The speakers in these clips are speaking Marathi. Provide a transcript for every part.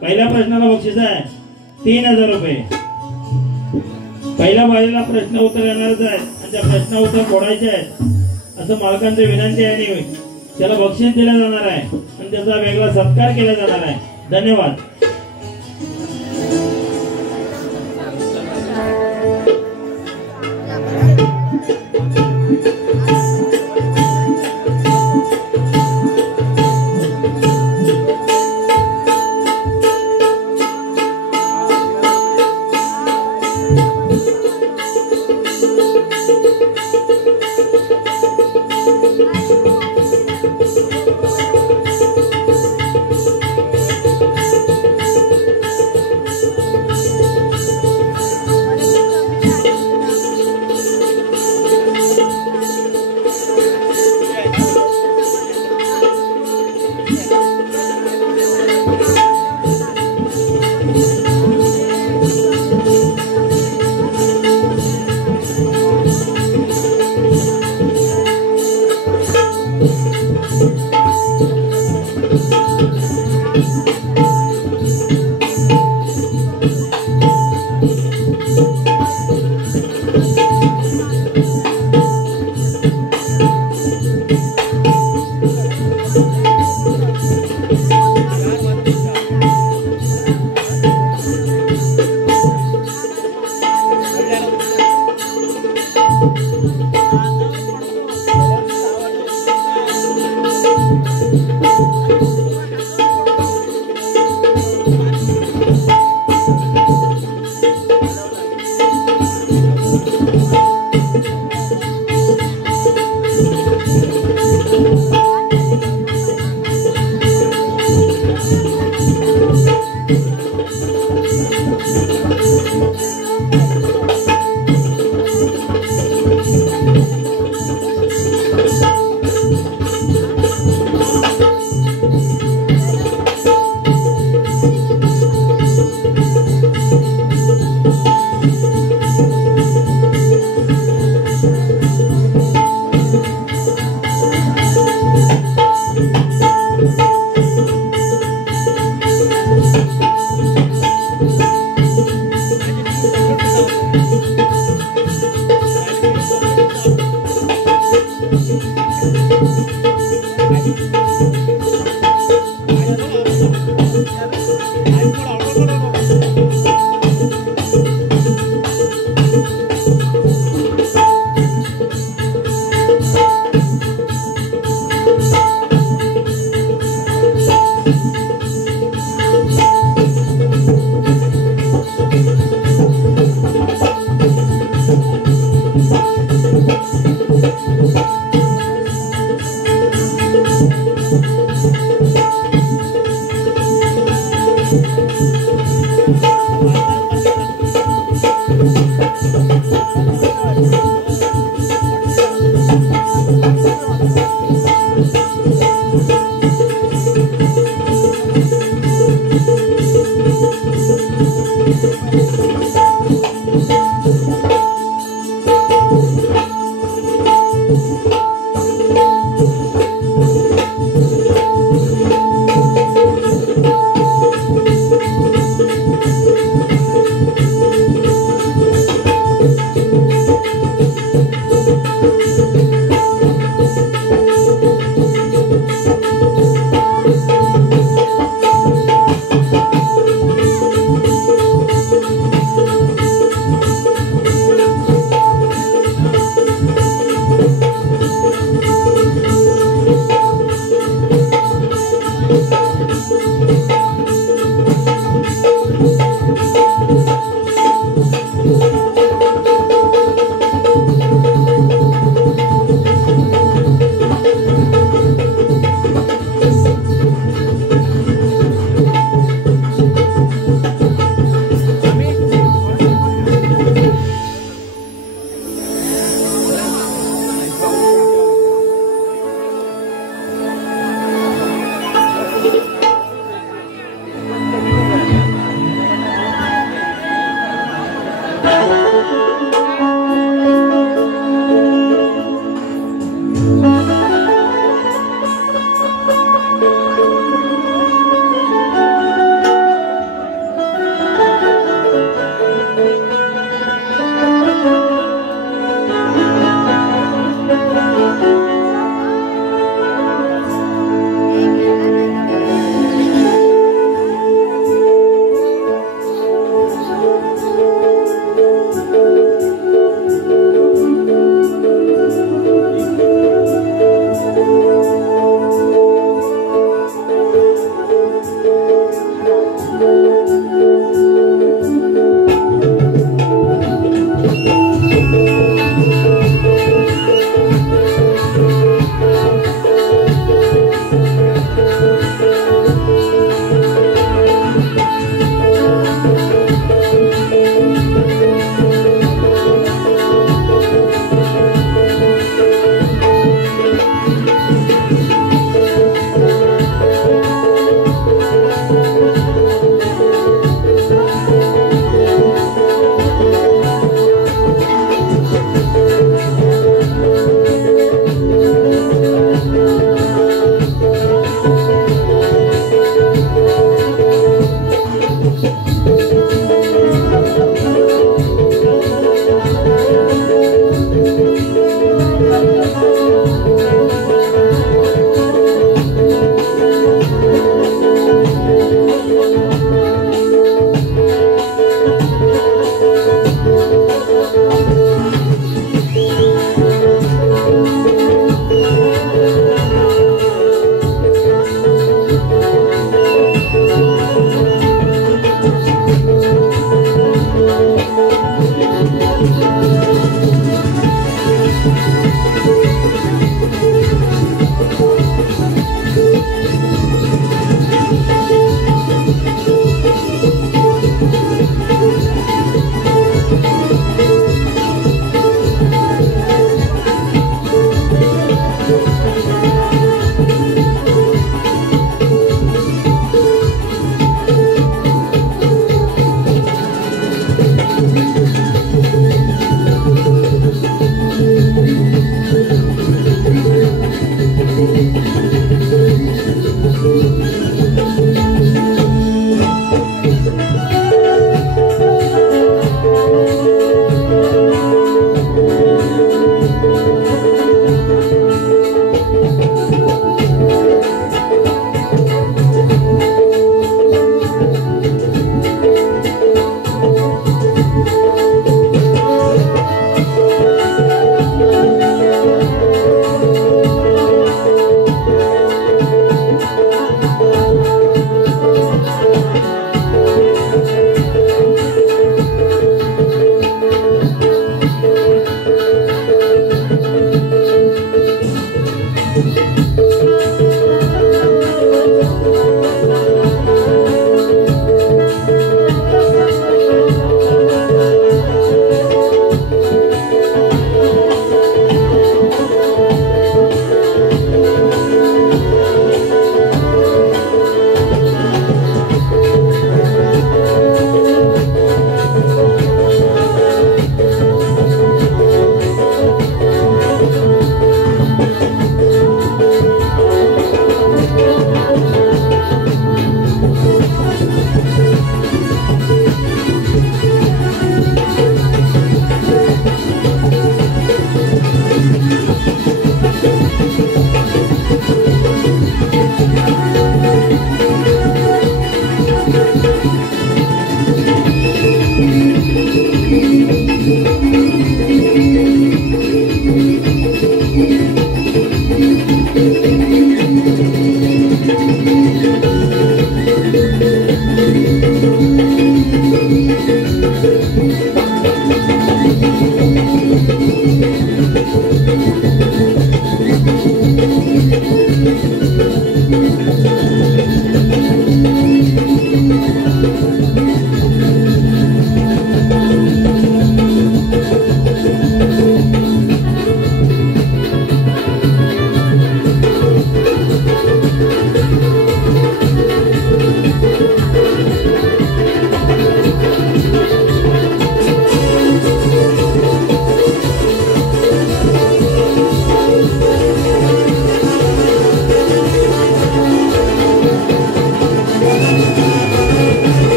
पहिल्या प्रश्नाला बक्षीस आहे 3000 रुपये। पहिल्या बाजूला प्रश्न उत्तर येणारच आहे आणि त्या प्रश्न उत्तर फोडायचे आहेत असं मालकांची विनंती आहे आणि त्याला बक्षीस दिलं जाणार आहे आणि त्याचा वेगळा सत्कार केला जाणार आहे। धन्यवाद।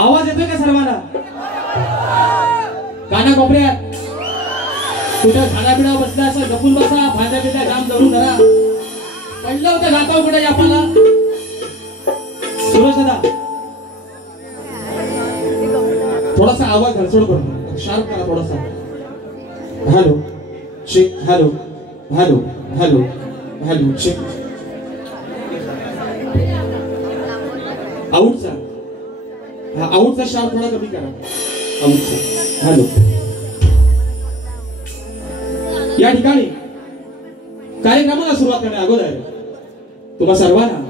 आवाज येतोय का सर्वांना? काना कोपऱ्यात कुठं झाडाबिडा बसला असं गपून बसा, फांद्या बिद्या जाम धरून धरा. पडलं होतं जातो कुठे आपल्याला सुरेश दादा थोडासा आवाज घरचोड करतो, शार्प करा थोडासा. हॅलो शेक, हॅलो हॅलो हॅलो हॅलो शेक. आउटचा हा आउटचा शार्प थोडा कमी करा. आउटचा हॅलो. या ठिकाणी कार्यक्रमाला सुरुवात करण्या अगोदर तुम्हा सर्वांना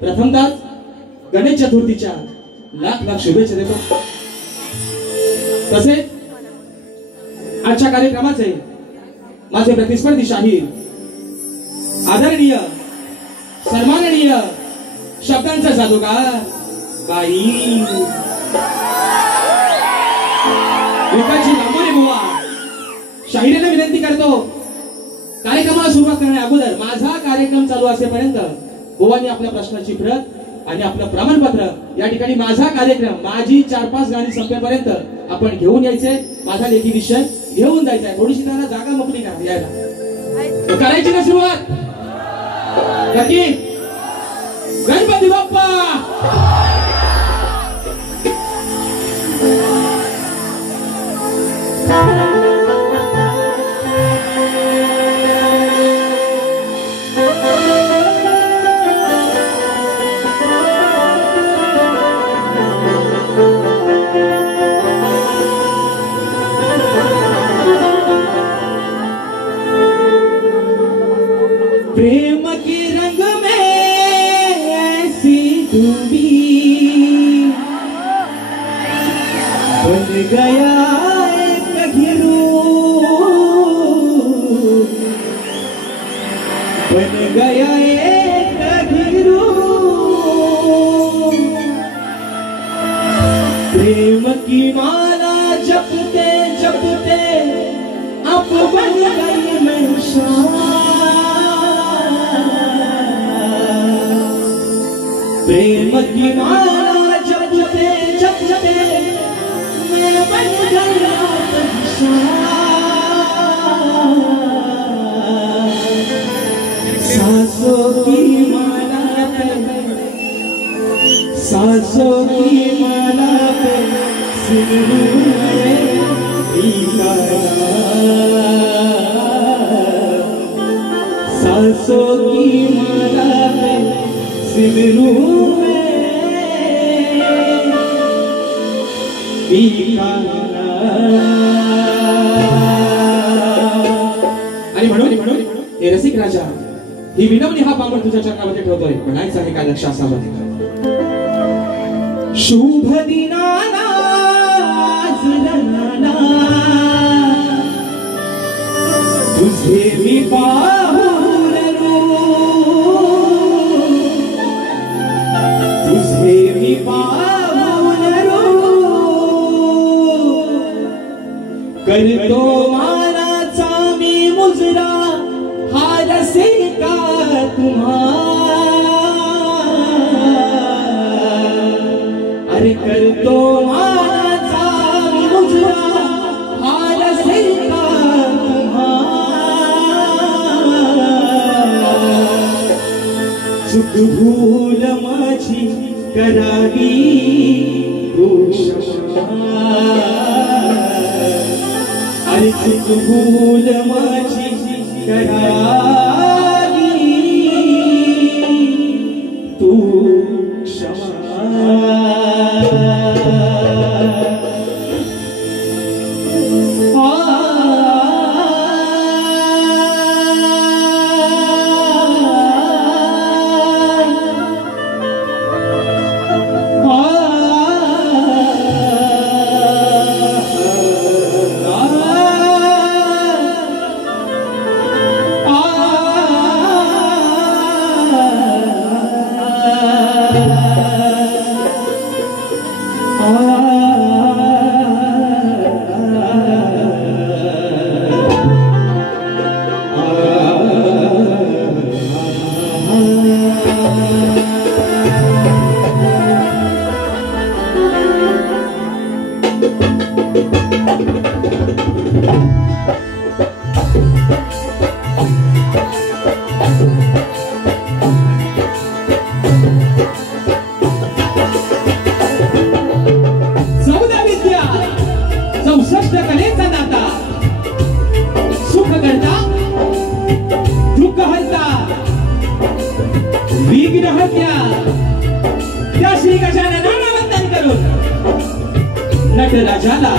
प्रथमतः गणेश चतुर्थीच्या लाख लाख शुभेच्छा देतो. तसेच आजच्या कार्यक्रमाचे माझे प्रतिस्पर्धी शाहीर आदरणीय सन्माननीय शब्दांचा जादूगार बाई विकासजी लांबोरे बुवा शाहिरीने विनंती करतो, कार्यक्रमाला सुरुवात करण्या अगोदर माझा कार्यक्रम चालू असेपर्यंत बुवांनी आपल्या प्रश्नाची प्रत आणि आपलं प्रमाणपत्र या ठिकाणी माझा कार्यक्रम माझी 4-5 गाणी संपेपर्यंत आपण घेऊन यायचे. माझा लेखी विषय घेऊन जायचा. थोडीशी त्यांना जागा मोकळी करा यायला. करायची ना सुरुवात? नक्की. गणपती बाप्पा प्रेम के रंग में ऐसी डूबी बन गया एक घिरू, बन गया एक घिरू. प्रेम की माला जपते जपते की माला जपते जपते मैं बन गया सांसों की माला पे सांसों की माला पे सिमरू सांसों की माला पे सिमरू आणि म्हणून हे रसिक राजा ही विनवणी हा पामर तुझ्या चरणामध्ये ठेवतोय. म्हणायचं आहे काय लक्ष असावं. शुभ दिनाना तुझे मी पाहून तुझे मी पाहून करतो मानाचा मी मुजरा हा रसिका तुम्हा अरे करतो मानाचा मी मुजरा हा रसिका तुम्हा चूक भूल माझी करावी तू अरे चूक भूल माझी करावी तू नटराजाला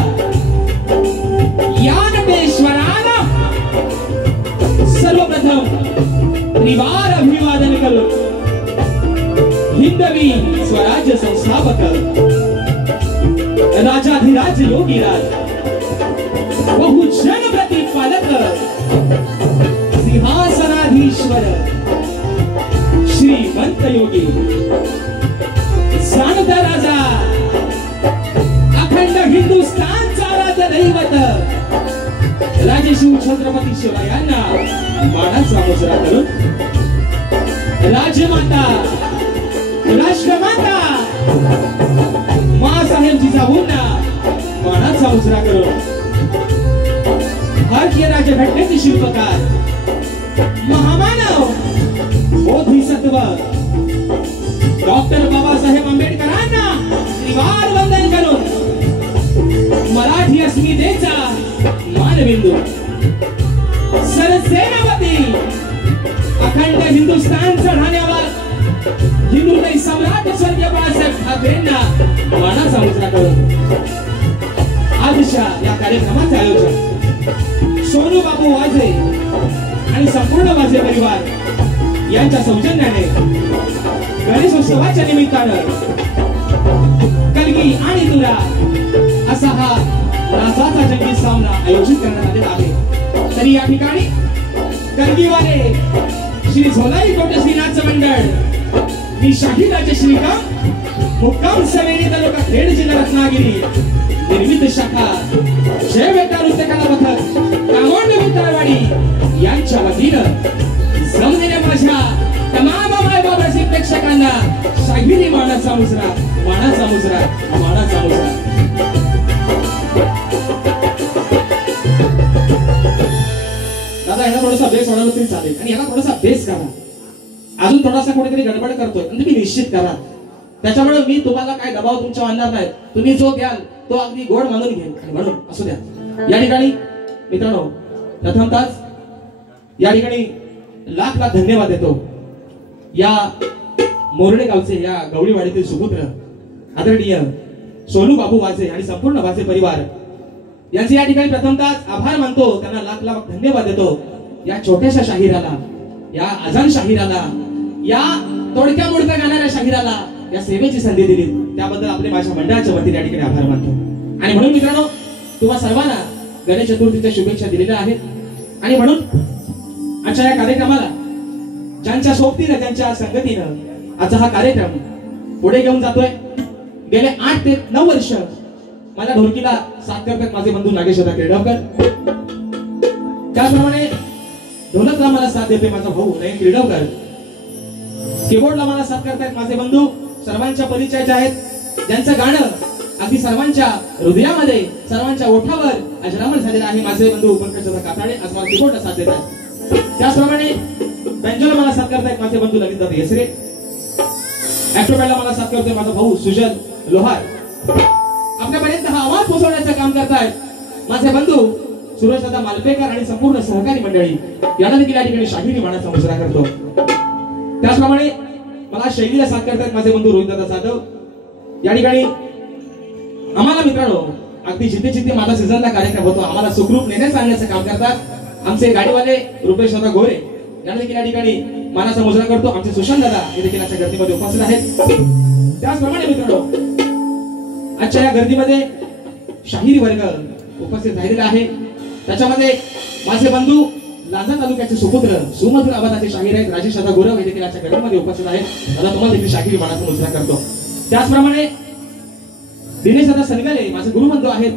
या नटेश्वराला सर्वप्रथम त्रिवार अभिवादन करू. हिंदवी स्वराज्य संस्थापक राजाधिराज योगीराज बहुजन प्रतिपालक सिंहासनाधीश्वर श्रीमंत योगी जाणता राजा अखंड हिंदुस्थानचा आराध्य दैवत राजशिव छत्रपती शिवरायांना मानाचा मुजरा करून राजमाता राष्ट्रमाता मासाहेब जिजाऊंना मानाचा मुजरा करून भारतीय राज्यघटनेचे शिल्पकार महामानव बोधिसत्व डॉक्टर बाबासाहेब आंबेडकरांना त्रिवार वंदन करून मराठी अस्मितेचा मानबिंदू सरसेनापती अखंड हिंदुस्थान चढवण्यावर हिंदुताई सम्राट स्वर्गीय बाळासाहेब ठाकरेंना मानाचा मुजरा करून आजच्या या कार्यक्रमाचे आयोजन सोनू बाबू वाजे आणि संपूर्ण वाजे परिवार यांच्या सौजन्याने गणेशोत्सवाच्या निमित्तानं कलगी आणि तुरा असा हा राजाचा जंगी सामना आयोजित करण्यात आलेला आहे. तरी या ठिकाणी कलगीवाले श्री झोलाई कोटश्री नाट्य मंडळ मी शाही राजे श्रीकांत मुक्काम सवेरी तालुका खेड जिल्हा रत्नागिरी निर्मित शाखा जय बेटा नृत्य कला पथक कामोंड विठ्ठलवाडी यांच्या वतीनं जमलेल्या माझ्या तमाम मायबाप रसिक प्रेक्षकांना शाहिरी मानाचा दादा याला थोडासा बेस वाढवला तरी चालेल आणि याला थोडासा बेस करा, अजून थोडासा कुठेतरी गडबड करतोय आणि तुम्ही निश्चित करा. त्याच्यामुळे मी तुम्हाला काय दबाव तुमच्या आणणार नाही. तुम्ही जो द्याल तो अगदी गोड मानून घेईल आणि म्हणून असू द्या. या ठिकाणी मित्रांनो प्रथमतः या ठिकाणी लाख लाख धन्यवाद देतो या मोरडे गावचे, या गवळीवाडीतील सुपुत्र आदरणीय सोनू बाबू वाजे आणि संपूर्ण वाजे परिवार यांचे या ठिकाणी प्रथमतः आभार मानतो. त्यांना लाख लाख धन्यवाद देतो. या छोट्याशा शाहिराला, या आजान शाहिराला, या तोडक्या मोडक्या गाणाऱ्या शाहिराला या सेवेची संधी दिली त्याबद्दल आपले माझ्या मंडळाच्या वतीने या ठिकाणी आभार मानतो. आणि म्हणून मित्रांनो तुम्हा सर्वांना गणेश चतुर्थीच्या शुभेच्छा दिलेल्या आहेत. आणि म्हणून आजच्या या कार्यक्रमाला ज्यांच्या सोबतीनं, ज्यांच्या संगतीनं आजचा हा कार्यक्रम पुढे घेऊन जातोय, गेले 8 ते 9 वर्ष मला ढोलकीला साथ करतात माझे बंधू नागेश क्रीडवकर. त्याचप्रमाणे ढोलकला मला साथ देतोय माझा भाऊ नयन क्रीडवकर. कीबोर्डला मला साथ करतायत माझे बंधू सर्वांच्या परिचयाचे आहेत, ज्यांचं गाणं अगदी सर्वांच्या हृदयामध्ये, सर्वांच्या ओठावर अजरामर झालेलं आहे. माझे बंधू पंकज काताडे आज मला कीबोर्डला साथ देतात. त्याचप्रमाणे बेंजोला मला साथ करतायत माझे बंधू ललित दादा येसरे. ऍक्टोपॅडला मला साथ करतोय माझा भाऊ सुजल लोहार. आपल्यापर्यंत हा आवाज पोहोचवण्याचं काम करतायत माझे बंधू सुरेश दादा मालपेकर आणि संपूर्ण सहकारी मंडळी. यांना देखील या ठिकाणी शाहिरी मानाचा मुजरा करतो. त्याचप्रमाणे मला शैलीला साथ करतायत माझे बंधू रोहित दादा जाधव. या ठिकाणी आम्हाला मित्रांनो अगदी जिथे जिथे माझा सीझनला कार्यक्रम होतो आम्हाला सुखरूप नेण्याचं आणण्याचं काम करतात आमचे गाडीवाले रुपेश दादा गोरे. यांना देखील या ठिकाणी मानाचा मुजरा करतो. आमचे सुशांत दादा हे देखील आजच्या गर्दीमध्ये उपस्थित आहेत. त्याचप्रमाणे मित्रांनो आजच्या या गर्दीमध्ये शाहिरी वर्ग उपस्थित राहिलेला आहे. त्याच्यामध्ये माझे बंधू लांजा तालुक्याचे सुपुत्र सुमधुर आवाजाचे शाहीर आहेत राजेश दादा गुरव हे देखील आजच्या गर्दीमध्ये उपस्थित आहेत. दादा तुम्हाला देखील शाहिरी मानाचा मुजरा करतो. त्याचप्रमाणे दिनेश दादा सनगले माझे गुरुबंधू आहेत,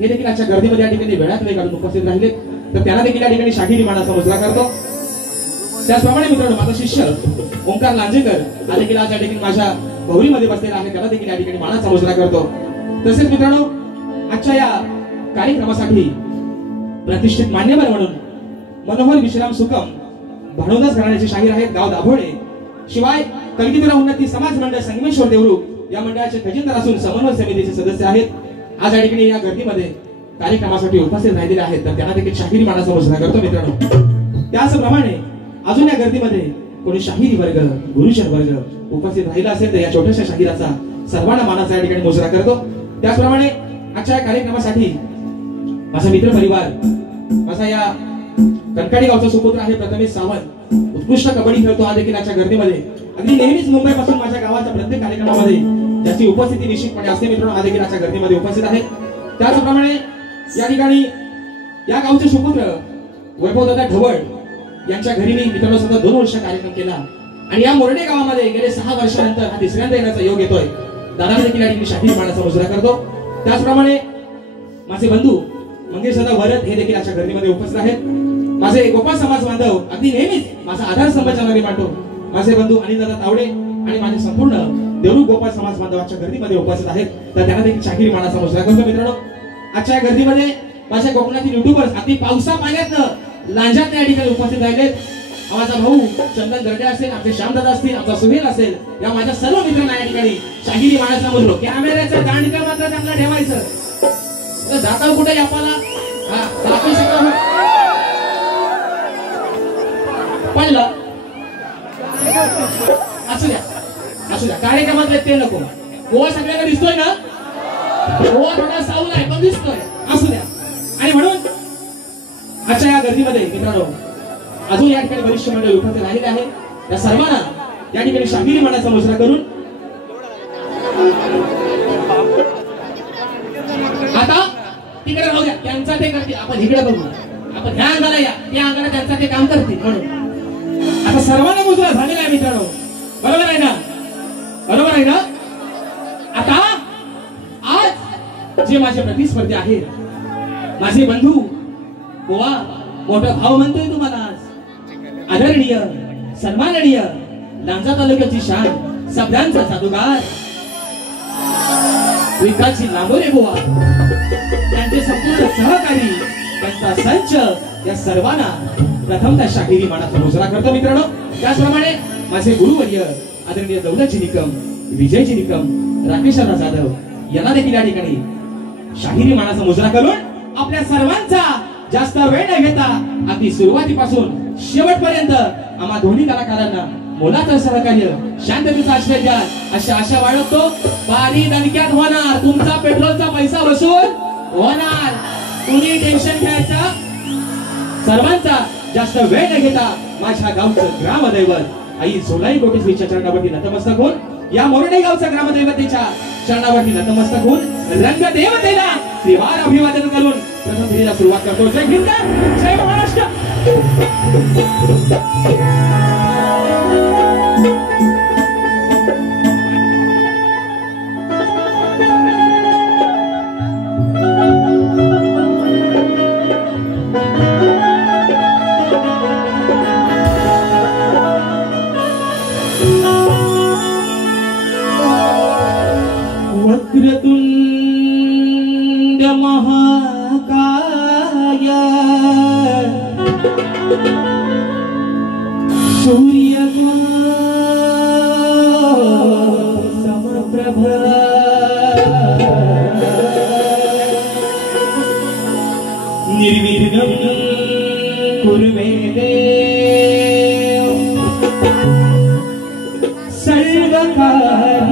हे देखील आजच्या गर्दीमध्ये या ठिकाणी वेळात वेळ काढून उपस्थित राहिले, तर त्यांना देखील या ठिकाणी शाहिरी मानाचा मुजरा करतो. त्याचप्रमाणे मित्रांनो माझा शिष्य ओंकार लांजेकर हा देखील आज या ठिकाणी माझ्या भोवरीमध्ये बसलेला आहे, त्याला देखील या ठिकाणी मानाचा मुजरा करतो. तसेच मित्रांनो आजच्या या कार्यक्रमासाठी प्रतिष्ठित मान्यवर म्हणून मनोहर विश्राम सुकम भानोदास घराण्याचे शाहीर आहेत, गाव दाभोळे. शिवाय कलगीधर उन्नती समाज मंडळ संगमेश्वर देवरूख या मंडळाचे खजिनदार असून समन्वय समितीचे सदस्य आहेत. आज या ठिकाणी या गर्दीमध्ये कार्यक्रमासाठी उपस्थित राहिलेले आहेत, तर त्यांना देखील शाहिरी मानाचा मुजरा करतो. मित्रांनो त्याचप्रमाणे अजून या गर्दीमध्ये कोणी शाहिरी वर्ग, गुरुजन वर्ग उपस्थित राहिला असेल तर या छोट्याशा शाहिराचा सर्वांना मानाचा या ठिकाणी मुजरा करतो. त्याचप्रमाणे आजच्या या कार्यक्रमासाठी माझा मित्र परिवार, माझा या कणकाडी गावचा सुपुत्र आहे प्रथमेश सावंत, उत्कृष्ट कबड्डी खेळतो. हा देखील आजच्या गर्दीमध्ये अगदी नेहमीच मुंबईपासून माझ्या गावाच्या प्रत्येक कार्यक्रमामध्ये ज्याची उपस्थिती निश्चितपणे असते मित्रांनो, हा देखील आजच्या गर्दीमध्ये उपस्थित आहे. त्याचप्रमाणे या ठिकाणी या गावचे सुपुत्र वैभवदादा ढवळ यांच्या घरी मी मित्रांनो सुद्धा 2 वर्ष कार्यक्रम केला आणि या मोरडे गावामध्ये गेले 6 वर्षानंतर हा तिसऱ्यांदा येण्याचा योग येतोय. दादा देखील या ठिकाणी शाहिरी मानाचा मुजरा करतो. त्याचप्रमाणे माझे बंधू मंगेश दादा वरद हे देखील आजच्या गर्दीमध्ये उपस्थित आहेत. माझे गोपाळ समाज बांधव अगदी नेहमीच माझा आधारस्तंभ चालणारे मांडतो माझे बंधू अनिल दादा तावडे आणि माझे संपूर्ण देवरूख गोपाळ समाज बांधव आजच्या गर्दीमध्ये उपस्थित आहेत, तर त्यांना देखील शाहिरी मानाचा मुजरा करतो. मित्रांनो आजच्या गर्दीमध्ये माझ्या कोकणातील युट्यूबर्स अगदी पावसा पाण्यातनं लांजात या ठिकाणी उपस्थित राहिलेत. माझा भाऊ चंदन दर्डे असेल, आमचे श्यामदादा असतील, आमचा सुहेल असेल, या माझ्या सर्व मित्रांना या ठिकाणी शाहिरी मानाचा मुजरा. कॅमेऱ्याचं दांडकं मात्र चांगलं ठेवायचं, जाता कुठे आपल्याला पडलं असू द्या, असू द्या, कार्यक्रमातले ते नको. गोवा सगळ्यांना दिसतोय ना, गोवा थोडा साऊल आहे पण दिसतोय, असू द्या. आणि म्हणून आजच्या या गर्दीमध्ये मित्रांनो अजून या ठिकाणी वरिष्ठ मंडळी उपस्थित राहिलेले आहे, त्या सर्वांना या ठिकाणी शाहिरी मानाचा मुजरा करून आता तिकडे राहू द्या, त्यांचा ते करतील, आपण इकडे बघू. आपण ह्या अंगाला या, त्या अंगाला त्यांचा ते काम करतील. म्हणून आता सर्वांना मुजरा झालेला आहे मित्रांनो, बरोबर आहे ना, बरोबर आहे ना. आता आज जे माझे प्रतिस्पर्धी आहेत, माझे बंधू गोवा मोठा भाव म्हणतोय तुम्हाला आज, आदरणीय सन्माननीय लांजा तालुक्याची शान, शब्दांचा जादूगार विकासची लांबोरे गोवा, त्यांचे संपूर्ण सहकारी, त्यांचा संच या सर्वांना प्रथमतः शाहिरी मानाचा मुजरा करतो मित्रांनो. त्याचप्रमाणे माझे गुरुवर्य आदरणीय दौलतजी निकम, विजयजी निकम, राकेशराव जाधव यांना देखील या ठिकाणी शाहिरी मानाचा मुजरा करून आपल्या सर्वांचा जास्त वेळ न घेता अगदी सुरुवातीपासून शेवटपर्यंत आम्हा दोन्ही कलाकारांना मोलाचं सहकार्य शांततेचा आश्रय द्या अशी आशा बाळगतो. पाणी दणक्यात होणार, तुमचा पेट्रोलचा पैसा वसूल होणार, कुणी टेन्शन घ्यायचं. सर्वांचा जास्त वेळ न घेता माझ्या गावचं ग्रामदैवत आई सोलाई कोटेश्वरीच्या चरणावरती नतमस्तक होऊन, या मोरडे गावच्या ग्रामदैवतेच्या चरणावरती नतमस्तक होऊन रंगदेवतेला श्रीवार अभिवादन करून प्रथम फेरीला सुरुवात करतो. जय हिंद, जय महाराष्ट्र. वक्रतुंड महाकाय सूर्य समप्रभ निर्विघ्नं कुर्वे देव सर्वकार्येषु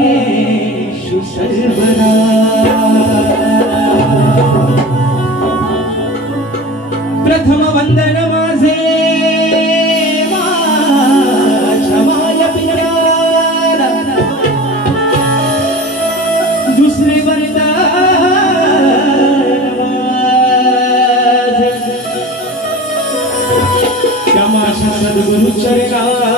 सर्वदा. प्रथम वंदन माझे माझ्या माया पित्याला, दुसरे वंदन माझे माझ्या सद्गुरु चरणाला,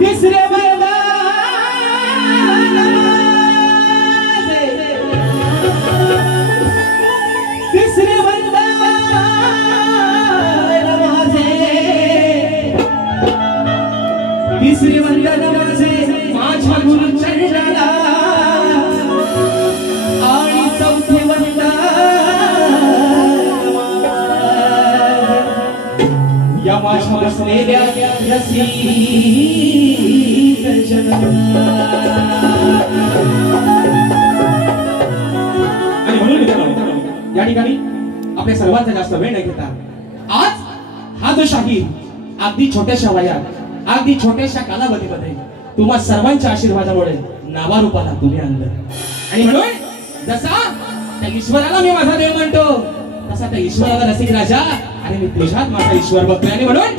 तिसरे तिसरे वंदन माझे माझ्या गुरु चरणाला आणि चौथे वंदन या माझ्या बसलेल्या रसिक जनाला. आणि म्हणून या ठिकाणी आपल्या सर्वांचा जास्त वेळ न घेता आज हा जो शाहीर अगदी छोट्याशा वयात अगदी छोट्याशा कालावधीमध्ये तुम्हा सर्वांच्या आशीर्वादामुळे नावारूपाला तुम्ही आणलं. आणि म्हणून जसा त्या ईश्वराला मी माझा देव म्हणतो तसा त्या ईश्वराला रसिक राजा आणि मी तुझ्यात माझा ईश्वर बघतोय. आणि म्हणून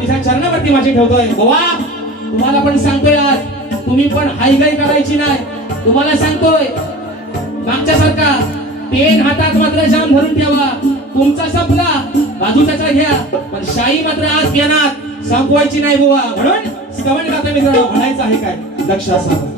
तुझ्या चरणावरती माझी ठेवतोय. गोवा तुम्हाला पण सांगतोय आज तुम्ही पण हायगाई करायची नाही. तुम्हाला सांगतोय मागच्या सारखा पेन हातात मात्र जाम धरून ठेवा. तुमचा संपला बाजूचा घ्या पण शाई मात्र आज घेणार संपवायची नाही बुवा. म्हणून स्तवन गाता मित्रांनो म्हणायचं आहे काय लक्ष असावं.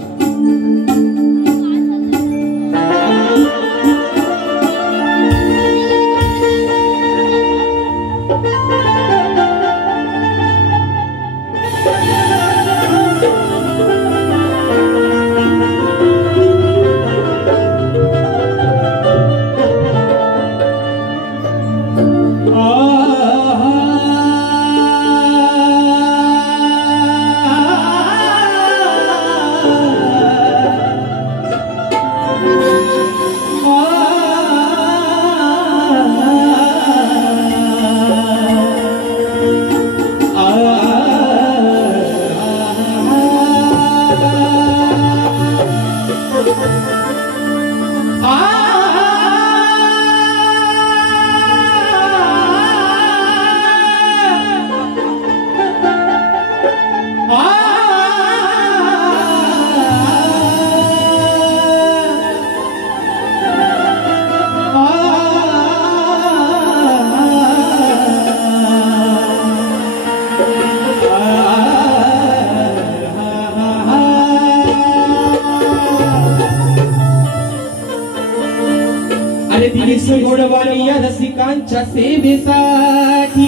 गोडवाणी या रसिकांच्या सेवेसाठी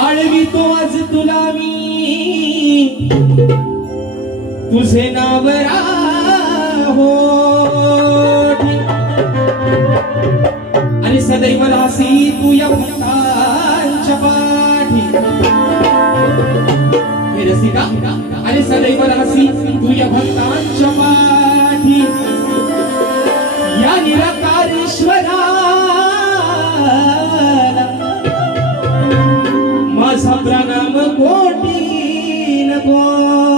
आळवी तो आज तुला मी तुझे नाव राहो आणि सदैव रासी तू या भक्तांच्या पाठी हे रसिका आणि सदैव रासी तू या भक्तांच्या पाठी या निराकारेश्वरा माझा प्रणाम कोटी कोटी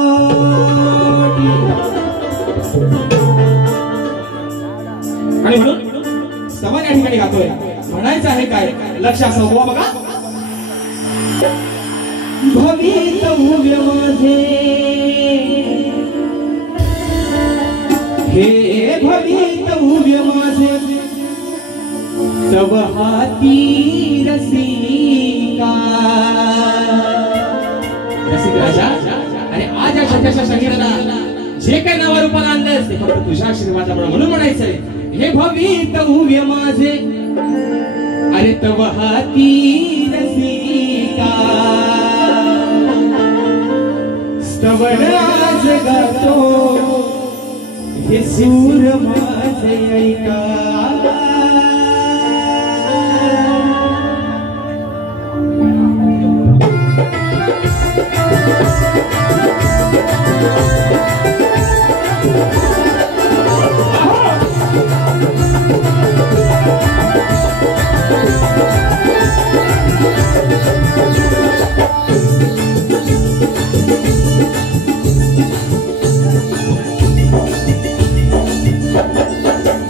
आणि म्हणून स्तवन या ठिकाणी गातोय म्हणायचं आहे काय लक्ष असं हो बघा भवितव्य माझे हे भवितव्य माझे तव हाती रसिका रसिक राजा आणि आज या छोट्याशा शरीराला जे काही नाव रूपाला आणलंस ते फक्त तुझ्या आशीर्वादामुळे म्हणून म्हणायचंय हे भवितव्य माझे अरे तव हाती रसिका स्तवन आज गातो हे सूर माझे ऐका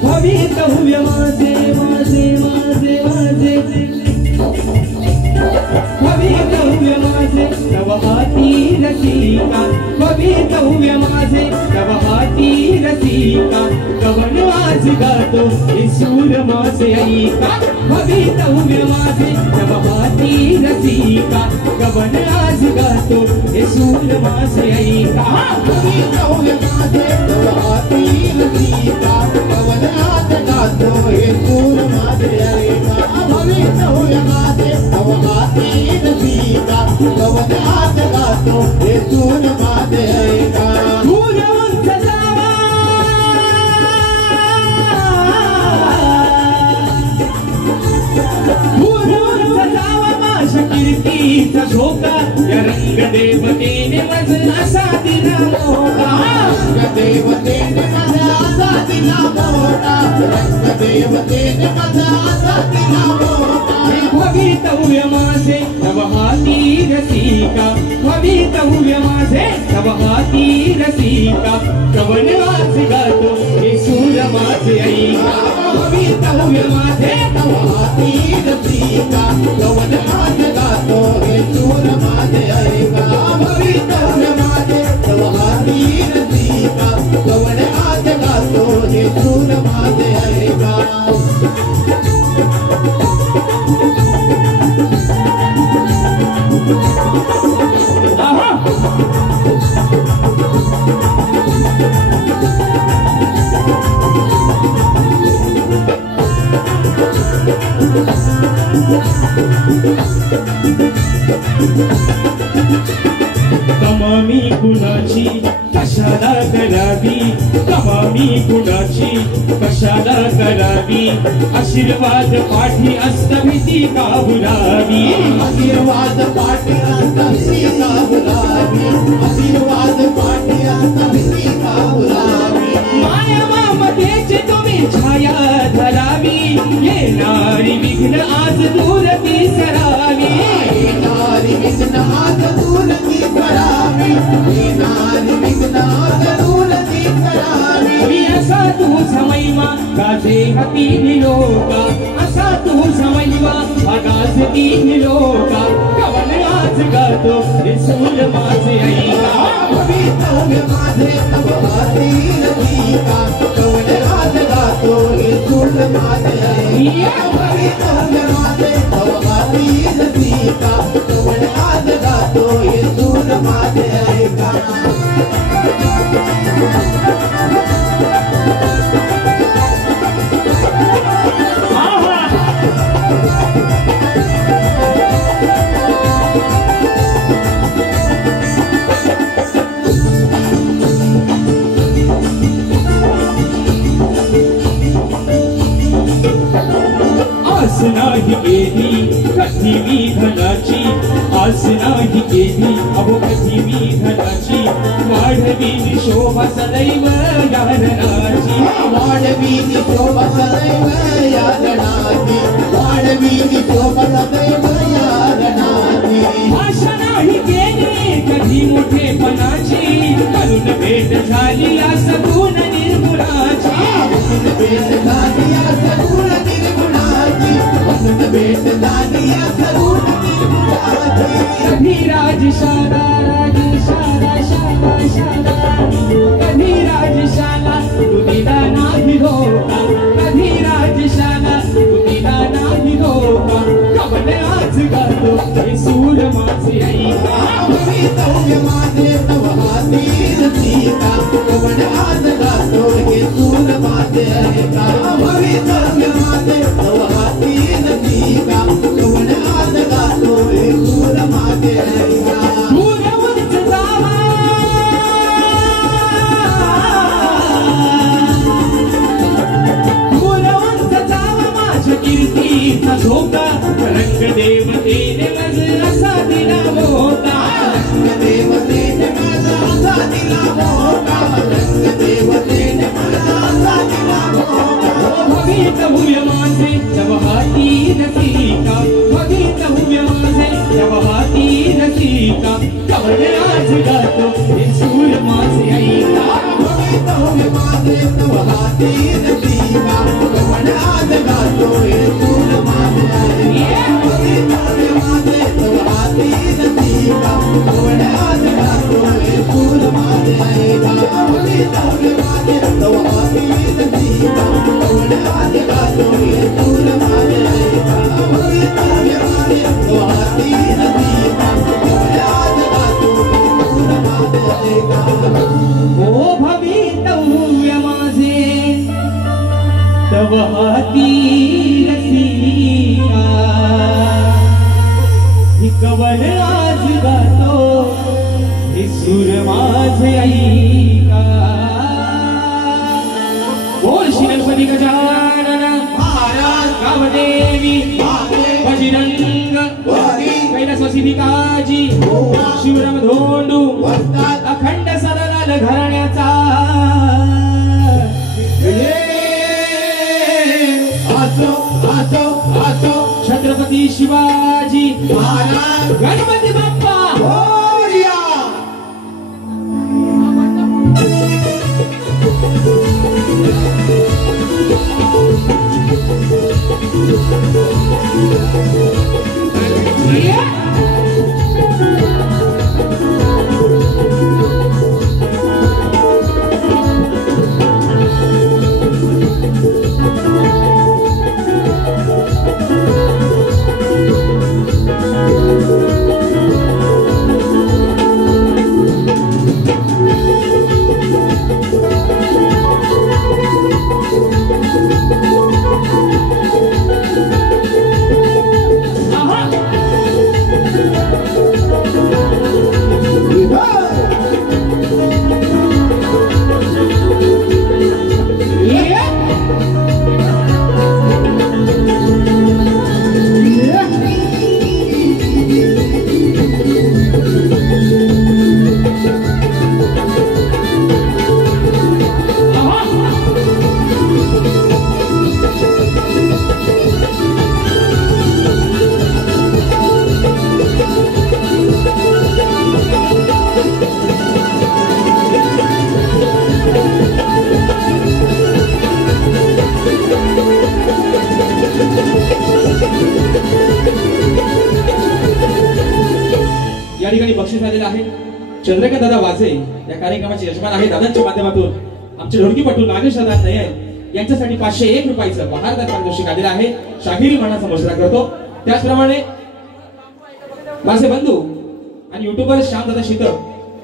भवितव्य माझे माझे माझे माझे भवितव्य माझे तव हाती रसिका भवितव्य माझे तव हाती रसिका कवन आज गातो हे सूर माझे ऐका भवितव्य माझे तव हाती रसिका कवन आज गातो हे सूर माझे ऐका भवितव्य माझे तव हाती रसिका कवन आज गातो हे सूर माझे ऐका भवितव्य माझे तव हाती रसिका कवन आज गातो हे सूर माझे ऐका दूर उंच जावा दूर उंच जावा माझ्या कीर्तीचा झोका या रंगदेवतेने माझा असा दिला मोठा रंगदेवतेने माझा असा दिला मोठा रंगदेवतेने माझा असा दिला मोठा भवितव्य माझे तव हाती रसिका भवितव्य माझे तव हाती रसिका कवन आज गातो हे सूर माझे ऐका भवितव्य माझे तव हाती रसिका कवन आज गातो हे सूर माझे ऐका भवितव्य माझे तव हाती रसिका कवन आज गातो हे सूर माझे ऐका कमामी कुणाची कशाला करावी कमामी कुणाची कशाला करावी आशीर्वाद पाठी अस्तभिती का बुलावी आशीर्वाद पाठी असतभिती का बुलावी आशीर्वाद पाठी असतभिती का बुलावी माया ममतेची तुम्ही छाया धरावी येणारी विघ्न आज दूर ती सरावी येणारी विघ्न आज दूर ती करावी येणारी विघ्न आज दूर ती करावी मी असा तुझा महिमा गाजे हाती निलोका असा तुझा महिमा हा गाजती निलोका कवन आज गातो हे सूर माझे ऐका भवितव्य माझे तव हाती रसिका कवन आज गातो हे सूर माझे ऐका भवितव्य माझे तव हाती रसिका कवन आज गातो हे सूर माझे ऐका धनाची आस नाही केली अहो कधी मी धनाची वाढवी शोभा सदैव या धनाची वाढवी शोभा सदैव या धनाची वाढवी शोभा सदैव या धनाची आशा नाही केली कधी मोठेपणाची म्हणून भेट झाली या सगुण निर्गुणाची भेट झाली या सगुण निर्गुणाची भेट झाली या सगुण निर्गुणाची कधी राजशाला राजशाला शाला शाला कधी राजशाला तू दिला नाही धोका कधी राजशाला तू दिला नाही धोका कवल आज गातो हे सूर माझे ऐका भवितव्य माझे तव हाती रसिका कवल आज गातो हे सूर माझे ऐका भवितव्य माझे तव हाती रसिका कवल आज गातो हे सूर माझे ऐका दूरवरच जावा दूरवरच जावा माझ्या कीर्तीचा धोका रंग देवतेने मज असा दिला होता देवतेने मला असा दिला होता देवतेने मला असा दिला होता भवितव्य माझे तव हाती रसिका भवितव्य माझे तव हाती रसिका कवल आज गातो हे सूर माझे ऐका भवितव्य माझे तव हाती रसिका कवल आज गातो हे सूर माझे ऐका भवितव्य माझे तव हाती रसिका कवल आज गातो हे सूर माझे ऐका भवितव्य माझे तव हाती रसिका कवल आज गातो हे सूर माझे ऐका भवितव्य माझे तव हाती रसिका कवल आज गातो हे सूर माझे ऐका ओ भवितव्य माझे तव हाती रसिका ही कवल आज गातो हे सूर माझे ऐका बोल श्री गणपती गजानन महाराज कामदेवी महादेव बजरंग वारी कैलासवासी भिकाजी शिवराम धोंडू वस्ताद अखंड सदालाल घराण्याचा आसो आसो आसो छत्रपती शिवाजी महाराज गणपती बाप्पा मोरया या ठिकाणी बक्षीस आलेलं आहे चंद्रकांत दादा वाजे या कार्यक्रमाचे यजमान आहे दादांच्या माध्यमातून आमचे ढोलकीपटू नागेश दादा नायर यांच्यासाठी 501 रुपयाचं बहारदार पारितोषिक आलेलं आहे शाहिरी मानाचा मुजरा करतो त्याचप्रमाणे माझे बंधू आणि युट्यूबर श्यामदादा शीतळ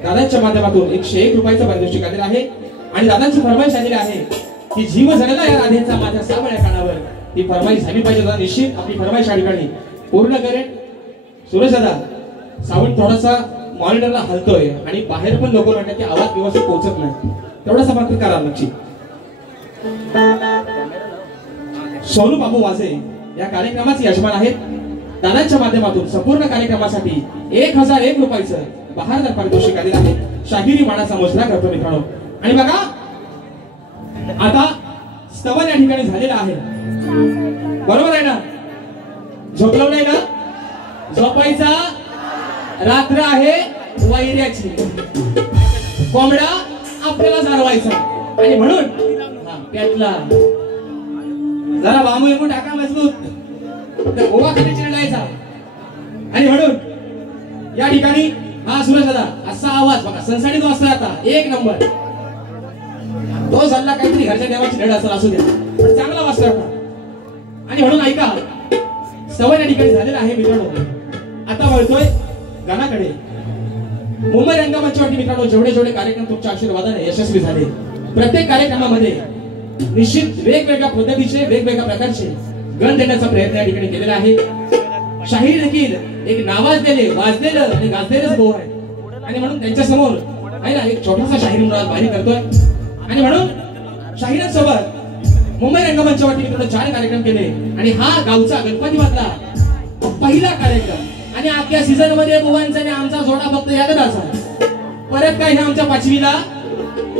दादांच्या माध्यमातून 101 रुपयाचं पारितोषिक आलेलं आहे आणि दादांची फरमाईश आलेली आहे की जीव जगला या राधेचा माझ्या सावळ्या कानावर ती फरमाईश झाली पाहिजे दादा निश्चित आपली फरमाईश या ठिकाणी पूर्ण करेन सुरेश दादा साऊंड थोडासा मॉनिटरला हलतोय आणि बाहेर पण लोक म्हणतात की आवाज व्यवस्थित पोहोचत नाही तेवढासा मात्र करा नक्की सोनू बाबू वाजे या कार्यक्रमाचे यजमान आहेत दादांच्या माध्यमातून संपूर्ण कार्यक्रमासाठी 1001 रुपयाचं बहारदार पारितोषिक आलेलं आहे. शाहिरी मानाचा मोजला करतो मित्रांनो. आणि बघा आता स्तवन या ठिकाणी झालेला आहे. बरोबर आहे ना? झोपलं नाही ना? झोपायचा रात्र आहे वैऱ्याची, कोंबडा आपल्याला जारवायचा. आणि म्हणून पेटला जरा बांबू येऊन टाका मजबूत, तर गोवा खाली चिरडायचा. आणि म्हणून या ठिकाणी हा सुरेश दादा असा आवाज बघा सणसणीत वाजतोय आता एक नंबर. तो सल्ला काहीतरी घरच्या देवाची धड असेल असू द्या, पण चांगला वाजतोय आता. आणि म्हणून ऐका सवय या ठिकाणी झालेला आहे मित्रांनो. आता वळतोय गाण्याकडे. मुंबई रंगमंचावरती मित्रांनो जेवढे जेवढे कार्यक्रम तुमच्या आशीर्वादाने यशस्वी झाले, प्रत्येक कार्यक्रमामध्ये निश्चित वेगवेगळ्या पद्धतीचे वेगवेगळ्या प्रकारचे गण देण्याचा प्रयत्न या ठिकाणी केलेला आहे. शाहीर देखील एक नावाजलेले वाजलेलं आणि गाजलेलंच भाऊ आहे. आणि म्हणून त्यांच्या समोर आहे ना एक छोटासा शाहीर मुळात बाहेर करतोय. आणि म्हणून शाहिरांसोबत मुंबई रंगमंचावरती मित्रांनो 4 कार्यक्रम केले. आणि हा गावचा गणपतीमधला पहिला कार्यक्रम. आणि अख्ख्या सीझन मध्ये बुवांचा आणि आमचा जोडा फक्त यादच असा. परत काय ना आमच्या 5वीला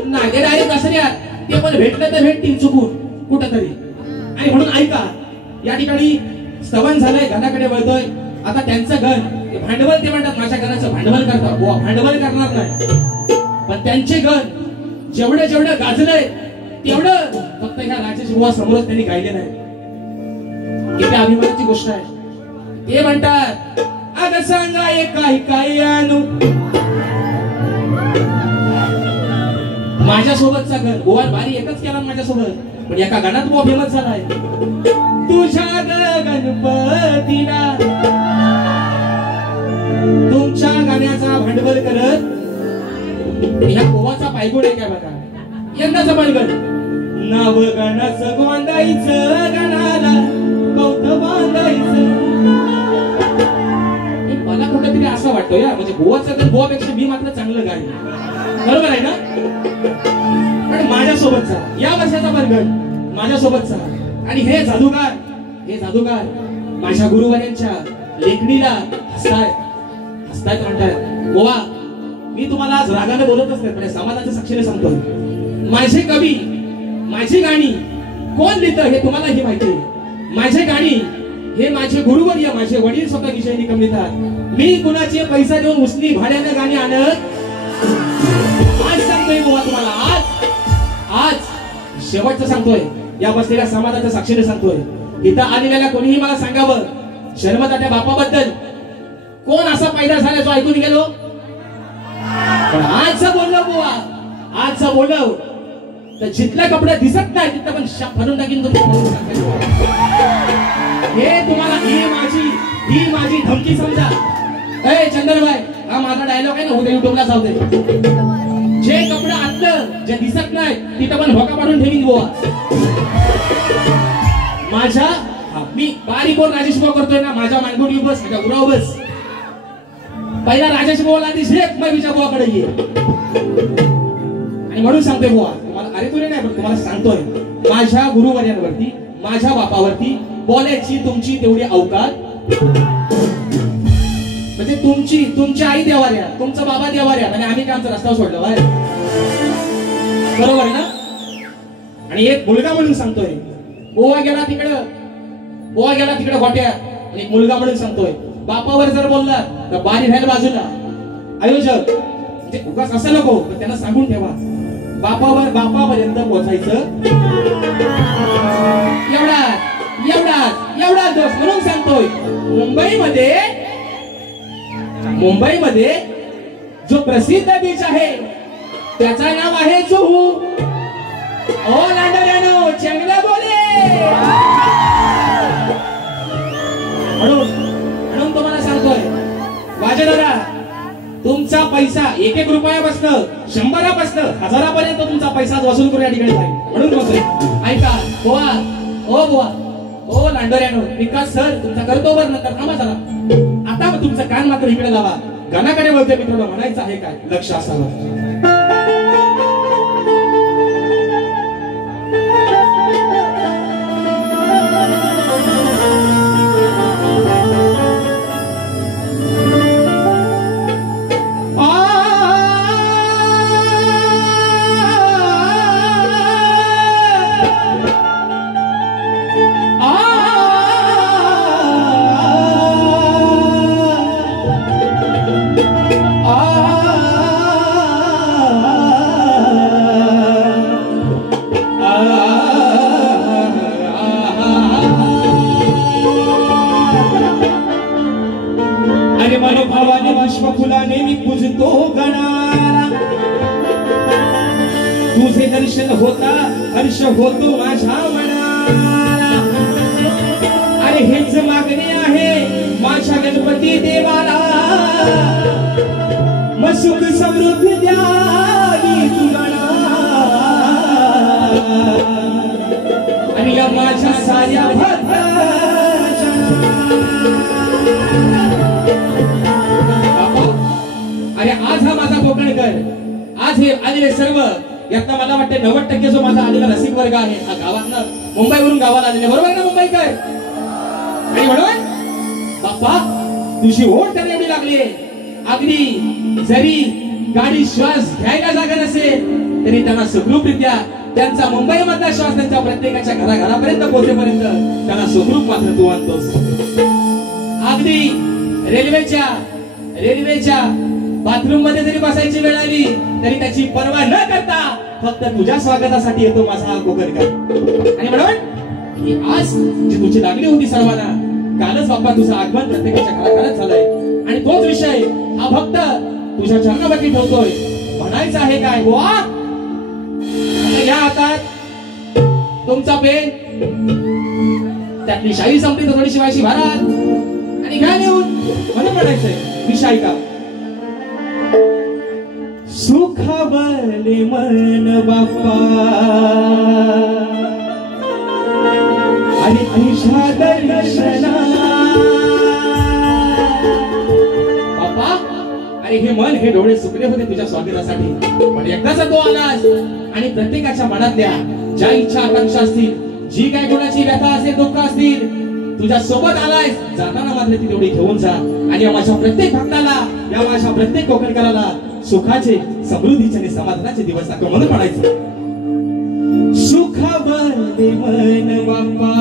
नाही ते डायरेक्ट असं यार ते पण भेटलं तर भेटतील चुकून कुठंतरी. आणि म्हणून ऐका या ठिकाणी स्तवन झालंय, घराकडे वळतोय. आता त्यांचं घर भांडवल ते म्हणतात माझ्या घराचं भांडवल करतात. बुवा भांडवल करणार नाही, पण त्यांचे घर जेवढं जेवढं गाजलंय तेवढं फक्त ह्या राजेश बुवा समोरच त्यांनी गायले नाही. किती अभिमानाची गोष्ट आहे. ते म्हणतात अगं सांगा काही काही आणू माझ्यासोबतचा घर. बुवा भारी एकच केला माझ्यासोबत, पण एका गाण्यात बुवा फेमस झालाय. तुझ्या गणपतीला तुमच्या गाण्याचा भांडवल करत ह्या गोवाचा पायगुण आहे काय बघा. यंदाचा पायगुण नाव गाण्याचं गोंदायचं गाण्याला कौत बांधायचं. मला कुठेतरी असं वाटतं या म्हणजे गोवाचं गण गोवापेक्षा मी मात्र चांगलं गाय. बरोबर आहे ना? पण माझ्यासोबतचा या वर्षाचा पायगुण माझ्यासोबतचा. आणि हे जादूगार माझ्या गुरुवाऱ्यांच्या लेखणीला हसतायत म्हणतात. गोवा मी तुम्हाला आज रागाने बोलतच नाही, पण समाजाच्या साक्षीने सांगतोय. माझे कवी माझी गाणी कोण लिहितं हे तुम्हालाही माहिती आहे. माझे गाणी हे माझे गुरुवर्य माझे वडील स्वतः विषयी निकम लिहितात. मी कुणाचे पैसा देऊन उसनी भाड्याने गाणी आणत आज सांगतोय गोवा तुम्हाला. आज शेवटचं सांगतोय, या बसलेल्या समाजाच्या साक्षीने सांगतोय. इथं आलेल्या कोणीही मला सांगावं शर्मदात्या बापाबद्दल कोण असा पैदा झाला जो ऐकून गेलो. पण आजचं बोललो बुवा, आजचं बोललो तर जिथल्या कपडे दिसत नाही तिथं पण भरून टाकीन तुम्ही. हे तुम्हाला ही माझी धमकी समजा. ए चंदनबाई हा माझा डायलॉग आहे ना, उद्या युट्यूबला जाऊ दे. जे कपडे आतलं जे दिसत नाही तिथं पण भोका पाडून ठेवीन बुवा. माझ्या मी बारीक कोण राजेश भाऊ करतोय ना, माझ्या मानगुडी बस माझ्या उराव बस. पहिला राजेश भाऊला आधी शेख मग विजय भावाकडे ये. आणि म्हणून सांगतोय बुवा तुम्हाला, अरे तुला नाही पण तुम्हाला सांगतोय माझ्या गुरुवर्यांवरती माझ्या बापावरती बोलायची तुमची तेवढी अवकात. म्हणजे तुमची आई देवाऱ्या तुमचा बाबा देवाऱ्या आणि आम्ही काय आमचा रस्ता सोडला बाहेर. बरोबर आहे ना? आणि एक मुलगा म्हणून सांगतोय गोवा गेला तिकडं गोट्यात. एक मुलगा म्हणून सांगतोय बापावर जर बोलला तर बारी राहील बाजूला. आयोजक म्हणजे उगाच असं नको, पण त्यांना सांगून ठेवा बापापर्यंत पोहोचायचं एवढा दोष. म्हणून सांगतोय मुंबईमध्ये जो प्रसिद्ध बीच आहे त्याचं नाव आहे जुहू. ओ लांडऱ्यानो चांगलं बोले. म्हणून तुम्हाला सांगतोय वाजेदारा तुमचा पैसा 1-1 रुपयापासून 100पासून 1000पर्यंत तुमचा पैसा वसूल करून या ठिकाणी जाईल. म्हणून बोलतोय ऐका बुवा ओ लांडोऱ्यानो विकास सर तुमचा करतो बर नंतर थांबा जरा. आता तुमचं कान मात्र इकडे लावा. गाण्याकडे बोलतोय मित्रांनो, म्हणायचं आहे काय लक्ष असावं. तुझे दर्शन होता हर्ष होतो माझ्या मनाला. अरे हेच मागणे आहे माझ्या गणपती देवाला. मग सुख समृद्धी द्यावी तुला आणि या माझ्या साऱ्या अरे आज हा माझा कोकणकर, आज हे आलेले सर्व यातनं मला वाटते 90% जो माझा आलेला रसिक वर्ग आहे हा गावातनं मुंबईवरून गावाला आलेले, बरोबर आहे ना मुंबईकर? आणि म्हणून बाप्पा तुझी ओढ त्यांना एवढी लागली आहे, अगदी जरी गाडी श्वास घ्यायला जागा नसेल तरी त्यांना सुखरूपरित्या त्यांचा मुंबई मधला श्वास त्यांच्या प्रत्येकाच्या घराघरापर्यंत पोहोचेपर्यंत त्यांना सुखरूप मात्र तू आणतोस. अगदी रेल्वेच्या बाथरूम मध्ये जरी बसायची वेळ आली तरी त्याची पर्वा न करता फक्त तुझ्या स्वागतासाठी येतो माझा हा कोकणकर. आणि म्हणून की आज जी तुझी लागली होती सर्वांना, कालच बाप्पा तुझं आगमन प्रत्येकाच्या घराघरात झालंय आणि तोच विषय हा भक्त तुझ्या चरणावरती ठेवतोय. म्हणायचं आहे काय बुवा? या हातात तुमचा पेन, त्यातली शाही संपली तर थोडीशी वायशी भरात आणि घ्या नेऊन. म्हणून म्हणायचंय विषय का सुखावले मन बाप्पा आणि तुझ्या दर्शना. बाप्पा अरे हे मन हे डोळे सुकले होते तुझ्या स्वागतासाठी, पण एकदाचा तो आलास आणि प्रत्येकाच्या मनातल्या ज्या इच्छा आकांक्षा असतील, जी काय कोणाची व्यथा असेल, दुःख असतील, तुझ्या सोबत आलाय. जाताना मात्र ती तेवढी घेऊन जा आणि या माझ्या प्रत्येक भक्ताला, या माझ्या प्रत्येक कोकणकराला सुखाचे, समृद्धीचे आणि समाधानाचे दिवस दाखव. म्हणून म्हणायचं सुखावले मन बाप्पा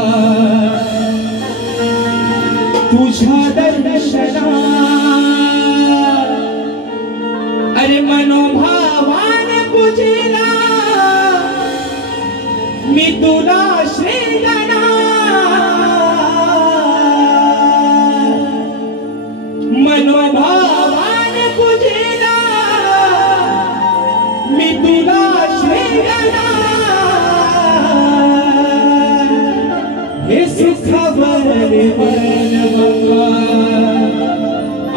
तुझ्या दर्शना. अरे मनोभावाने पूजिला मी तुला श्रीगणा. मनोभावाने पूजिला मी तुला श्रीगणा. हे सुखावले मन बाप्पा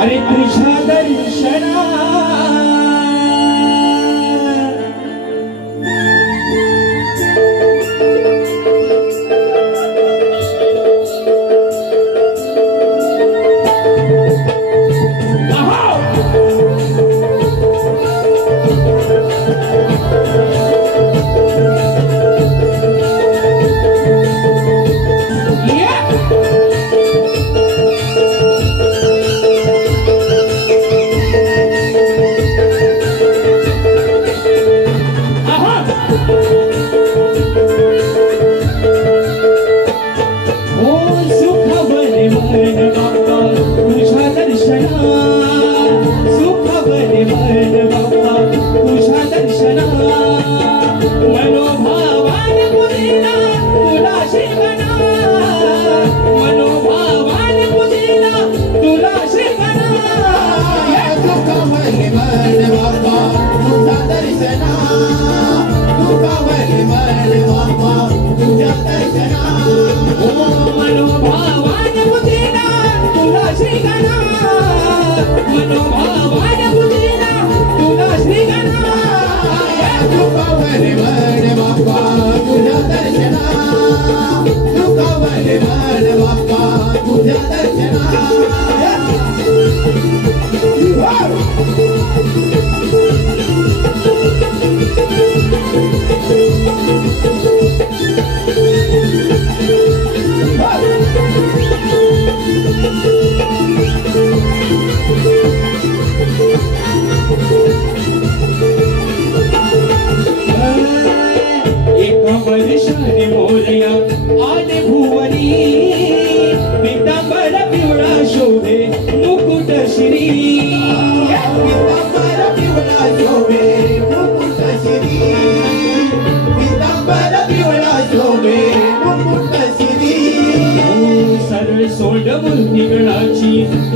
अरे तुझ्या दर्शना.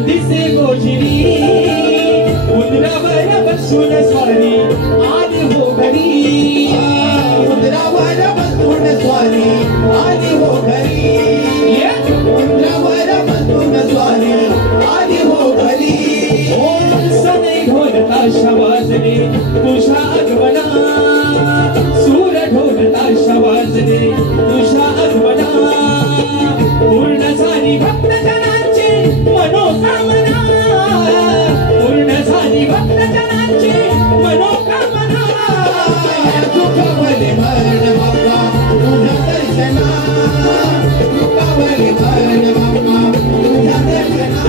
दिसे गोजरी उंदरावर बसून स्वारी आली हो घरी. दुखावले मरण बाप्पा तुझ्या दर्शना दुखावले मरण बाप्पा तुझ्या दर्शना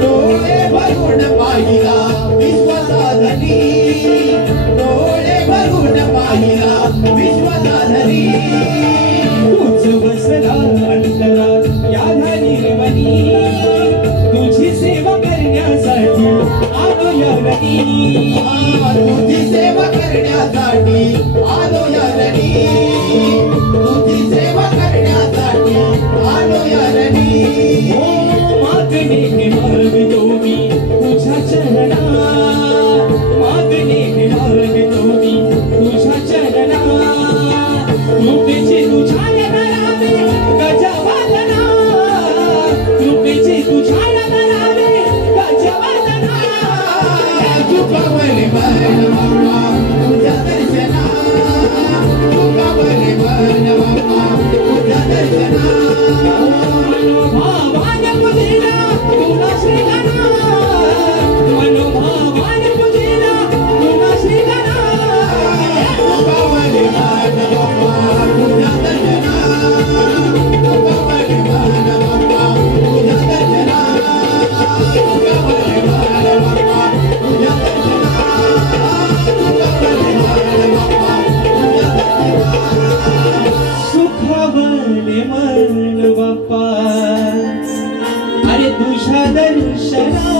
डोळे भरून पाहिला विश्वासाधनी डोळे भरून पाहिला विश्वासाधनी तूच बसला अंतरात या धनी मनी तुझी सेवा करण्यासाठी आलो या रणी तुझी सेवा करण्यासाठी आलो या रणी तुझी सेवा करण्यासाठी आलो या रणी मागणे हे मागतो मी तुझ्या चरणा मागणे हे मागतो मी तुझ्या चरणा कृपेची तुझ्या करावे गजवादना कृपेची तुझ्या करावे गजवादना दुखावले मरण बाप्पा तुझ्या दर्शना दुखावले मरण बाप्पा तुझ्या दर्शना मनोभावाने पूजिला तुला श्रीगणा मनोभावाने पूजिला तुला श्रीगणा दुखावले मरण बाप्पा तुझ्या दर्शना दुखावले मरण बाप्पा तुझ्या दर्शना दुखावले मरण बाप्पा तुझ्या दर्शना दुखावले मरण बाप्पा तुझ्या दर्शना सुखावले मरण बाप्पा अरे तुझ्या दर्शना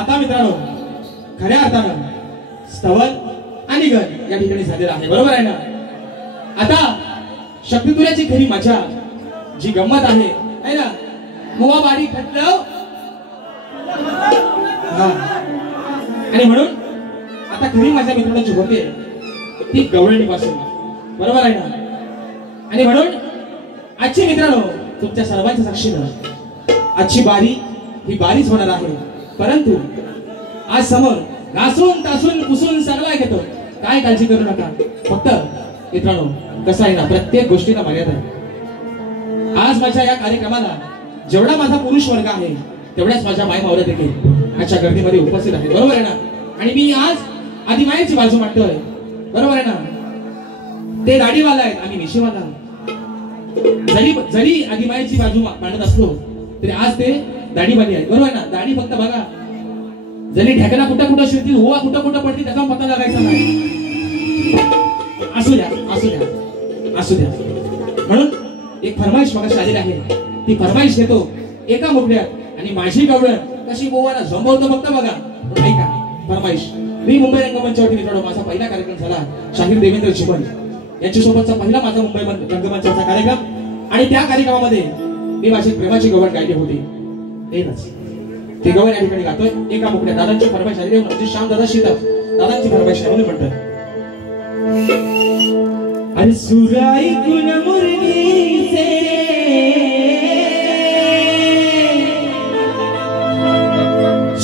आता मित्रांनो खऱ्या अर्थानं स्तवन आणि गण या ठिकाणी झालेलं आहे बरोबर आहे ना आता शक्तितुल्याची खरी मजा जी गंमत आहे ना मुवा बारी खटलं आणि म्हणून आता खरी मजा मित्रांनो जी होते ती गवळणी पासून बरोबर आहे ना आणि म्हणून आजची मित्रांनो तुमच्या सर्वांच्या साक्षीनं आजची बारी ही बारीच होणार आहे परंतु आज समोर घासून तासून पुसून सगळा घेतो काय काळजी करू नका फक्त मित्रांनो कसं आहे ना प्रत्येक गोष्टीला मर्यादा आहे आज माझ्या या कार्यक्रमाला जेवढा माझा पुरुष वर्ग आहे तेवढ्याच माझ्या माय मावल्या देखील आजच्या गर्दीमध्ये उपस्थित आहे बरोबर आहे ना आणि मी आज आदिमायेची बाजू मांडतोय बरोबर आहे ना ते दाढीवाला आहेत आणि मिशीवाला जरी आदिमायेची बाजू मांडत असलो तरी आज ते दाढीवाली आहेत बरोबर आहे ना दाढी फक्त बघा जरी ढेकणा कुठं शिरतील हुवा कुठं पडतील त्याचा पत्ता लागायचा नाही असू द्या म्हणून एक फरमाईश मगाशी आलेली आहे ती फरमाईश घेतो एका मुकड्यात आणि माझी गवळण कशी गोवाला झोंबवतो फक्त बघा ऐका फरमाईश मी मुंबई रंगमंचावरती मित्रांनो माझा पहिला कार्यक्रम झाला शाहीर देवेंद्र चिमण यांच्यासोबतचा पहिला माझा मुंबई रंगमंचाचा कार्यक्रम आणि त्या कार्यक्रमामध्ये मी माझी प्रेमाची गवळ गायली होती. ते गवळ या ठिकाणी गातोय. एका मुकड्या दादांची फरमाईश आली म्हणजे श्याम दादा शीतल दादांची फरमाईश आहे म्हणून म्हणतात. अरे सुराई कुन मुरलीचे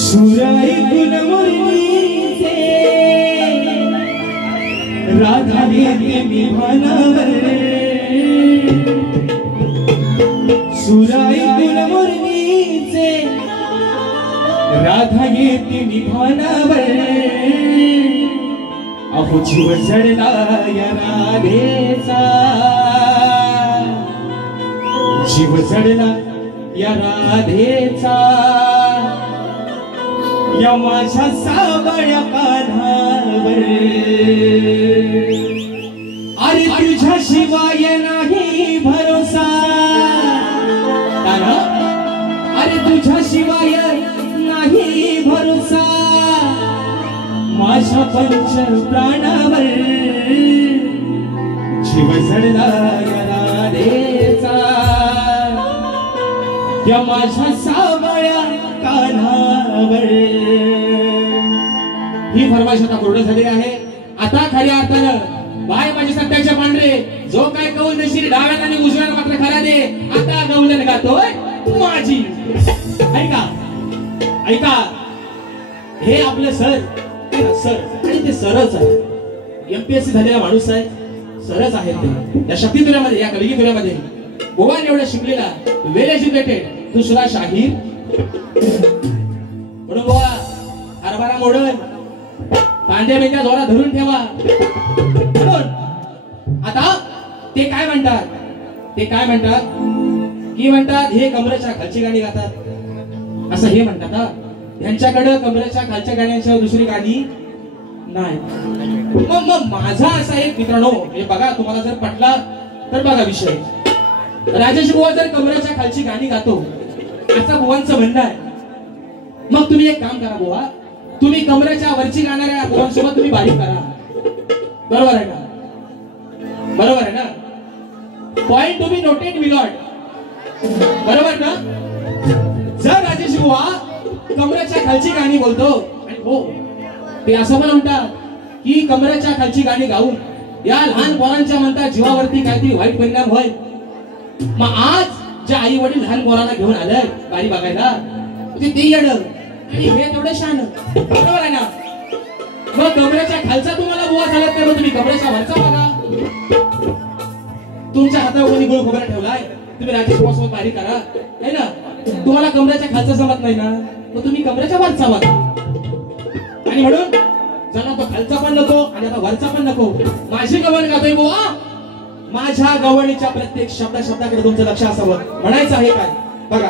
सुराई कुन मुरलीचे राधा येते विमानावर सुराई कुन मुरलीचे राधा येते विमानावर अहो जीव जडला या राधेचा जीव जडला या राधेचा या माझ्या सावळ्या कान्हावर अरे तुझ्या शिवाय नाही भरोसा अरे तुझ्या शिवाय नाही भरोसा माझ्या पंच प्राणावर जीव जडला या राधेचा या माझ्या सावळ्या कान्हावर. ही फरमाईश आता पूर्ण झालेली आहे. आता खऱ्या अर्थानं बाय माझे सत्याच्या पांढरे जो काय कौल देशील डाव्यात आणि उजव्याला मात्र खरा दे. आता गवलन गातोय माझी. ऐका ऐका हे आपलं सर आणि ते सरच आहे. एमपीएससी झालेला माणूस आहे. सरच आहे ते. या शक्ती तुऱ्यामध्ये या कलगी तुऱ्यामध्ये गोवान एवढा शिकलेला वेल एज्युकेटेड दुसरा शाहीर म्हणून गोवा हरभरा मोडन कांद्या बिंद्या जोरा धरून ठेवा. आता ते काय म्हणतात की म्हणतात हे कमरेच्या खालची गाणी गातात असं हे म्हणतात. यांच्याकडे कमरेच्या खालच्या गाण्यांच्या दुसरी गाणी नाही. मग माझा असा एक मित्रांनो हे बघा तुम्हाला जर पटला तर बघा विषय. राजेश बुवा जर कमरेच्या खालची गाणी गातो असं बुवांचं म्हणणं आहे. मग तुम्ही एक काम करा बुवा तुम्ही कमरेच्या वरची गाणाऱ्या बुवांसोबत तुम्ही बारीक करा. बरोबर आहे ना पॉइंट टू बी नोटेड विलॉट. बरोबर ना. जर राजेश बुवा कमरेच्या खालची गाणी बोलतो आणि हो ते असं पण म्हणतात की कमरेच्या खालची गाणी गाऊन या लहान पोरांच्या म्हणतात जीवावरती काहीतरी वाईट परिणाम होय. मग आज जे आई वडील लहान पोरांना घेऊन आलं गाणी बघायला ते येड आणि हे तेवढं शान. बरोबर आहे ना. मग कमरेच्या खालचा तुम्हाला बुवा झाला तर तुम्ही कमरेच्या वरचा बघा. तुमच्या हातावर कोणी गुळ खोबरा ठेवलाय तुम्ही राजेश बुवासोबत बारीक करा है ना. तुम्हाला कमरेच्या खालचा जमत नाही ना तर तुम्ही कमरेच्या वरचा बघा. आणि म्हणून चला तो खालचा पण नको आणि आता वरचा पण नको. माझी गवळ गातोय बुवा. माझ्या गवळीच्या प्रत्येक शब्दाकडे तुमचं लक्ष असावं. म्हणायचं आहे काय बघा.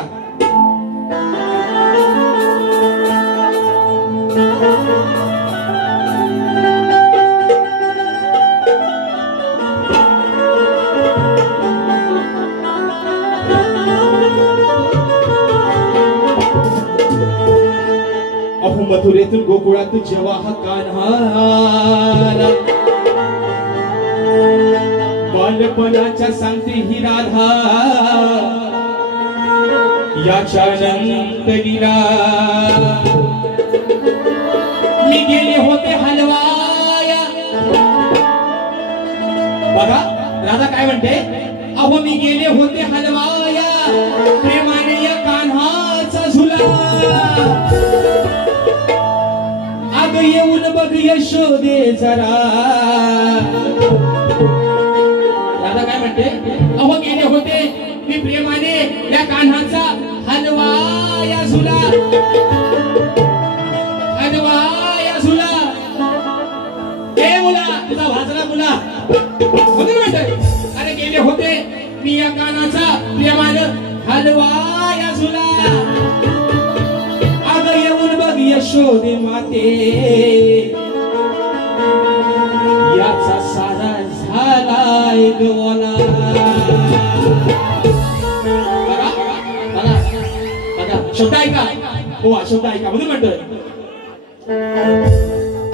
अहो मथुरेतून गोकुळात जेव्हा हा कान्हा बालपणाच्या सांगते ही राधा याच्या नंतरीला मी गेले होते हलवाया. बघा राधा काय म्हणते. अहो मी गेले होते हलवाया प्रेमाने या कान्हाचा झुला. अग येऊन बघ यशोदे जरा. राधा काय म्हणते. अहो गेले होते मी प्रेमाने या कान्हाचा हलवाया झुला. हलवाया झुला. ए मुला तुझा वाजला मुला म्हणून म्हणते. अरे गेले होते मी या कान्हाचा प्रेमाने हलवाया झुला. अग येऊन बघ यशोदे माते याचा सारा झालाय गवला. शब्द ऐका हो शब्द ऐका म्हणून म्हणतोय.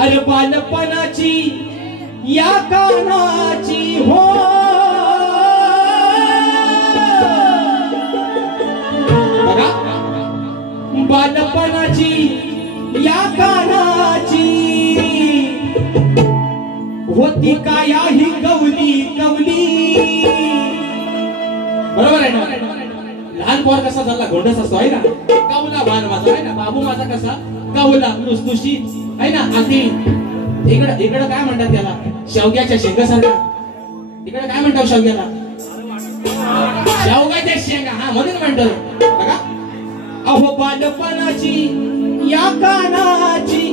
अरे बालपणाची या कानाची हो बघा बालपणाची या कानाची होती काया ही कवली कवली बरोबर आहे ना लहान पोर कसा झाला गोंडस असतो आहे ना कवला बाल माझा आहे ना बाबू माझा कसा कवला नुसनुशीत आहे ना अगदी इकडं काय म्हणतात त्याला शेवग्याच्या शेंगासारखा इकडे काय म्हणतात शेवग्याला शेवगाच्या शेंगा हा म्हणून म्हणतो बघा अहो बालपणाची या कानाची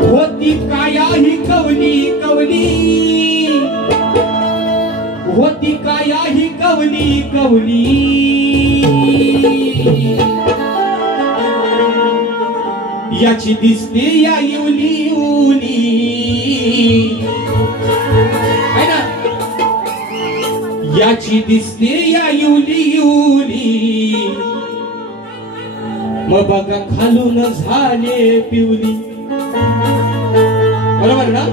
होती काया ही कवली कवली होती काया ही कवली कवली याची दिसते या इवली इवली है ना याची दिसते या इवली इवली मग बघा खालून झाले पिवली बरोबर ना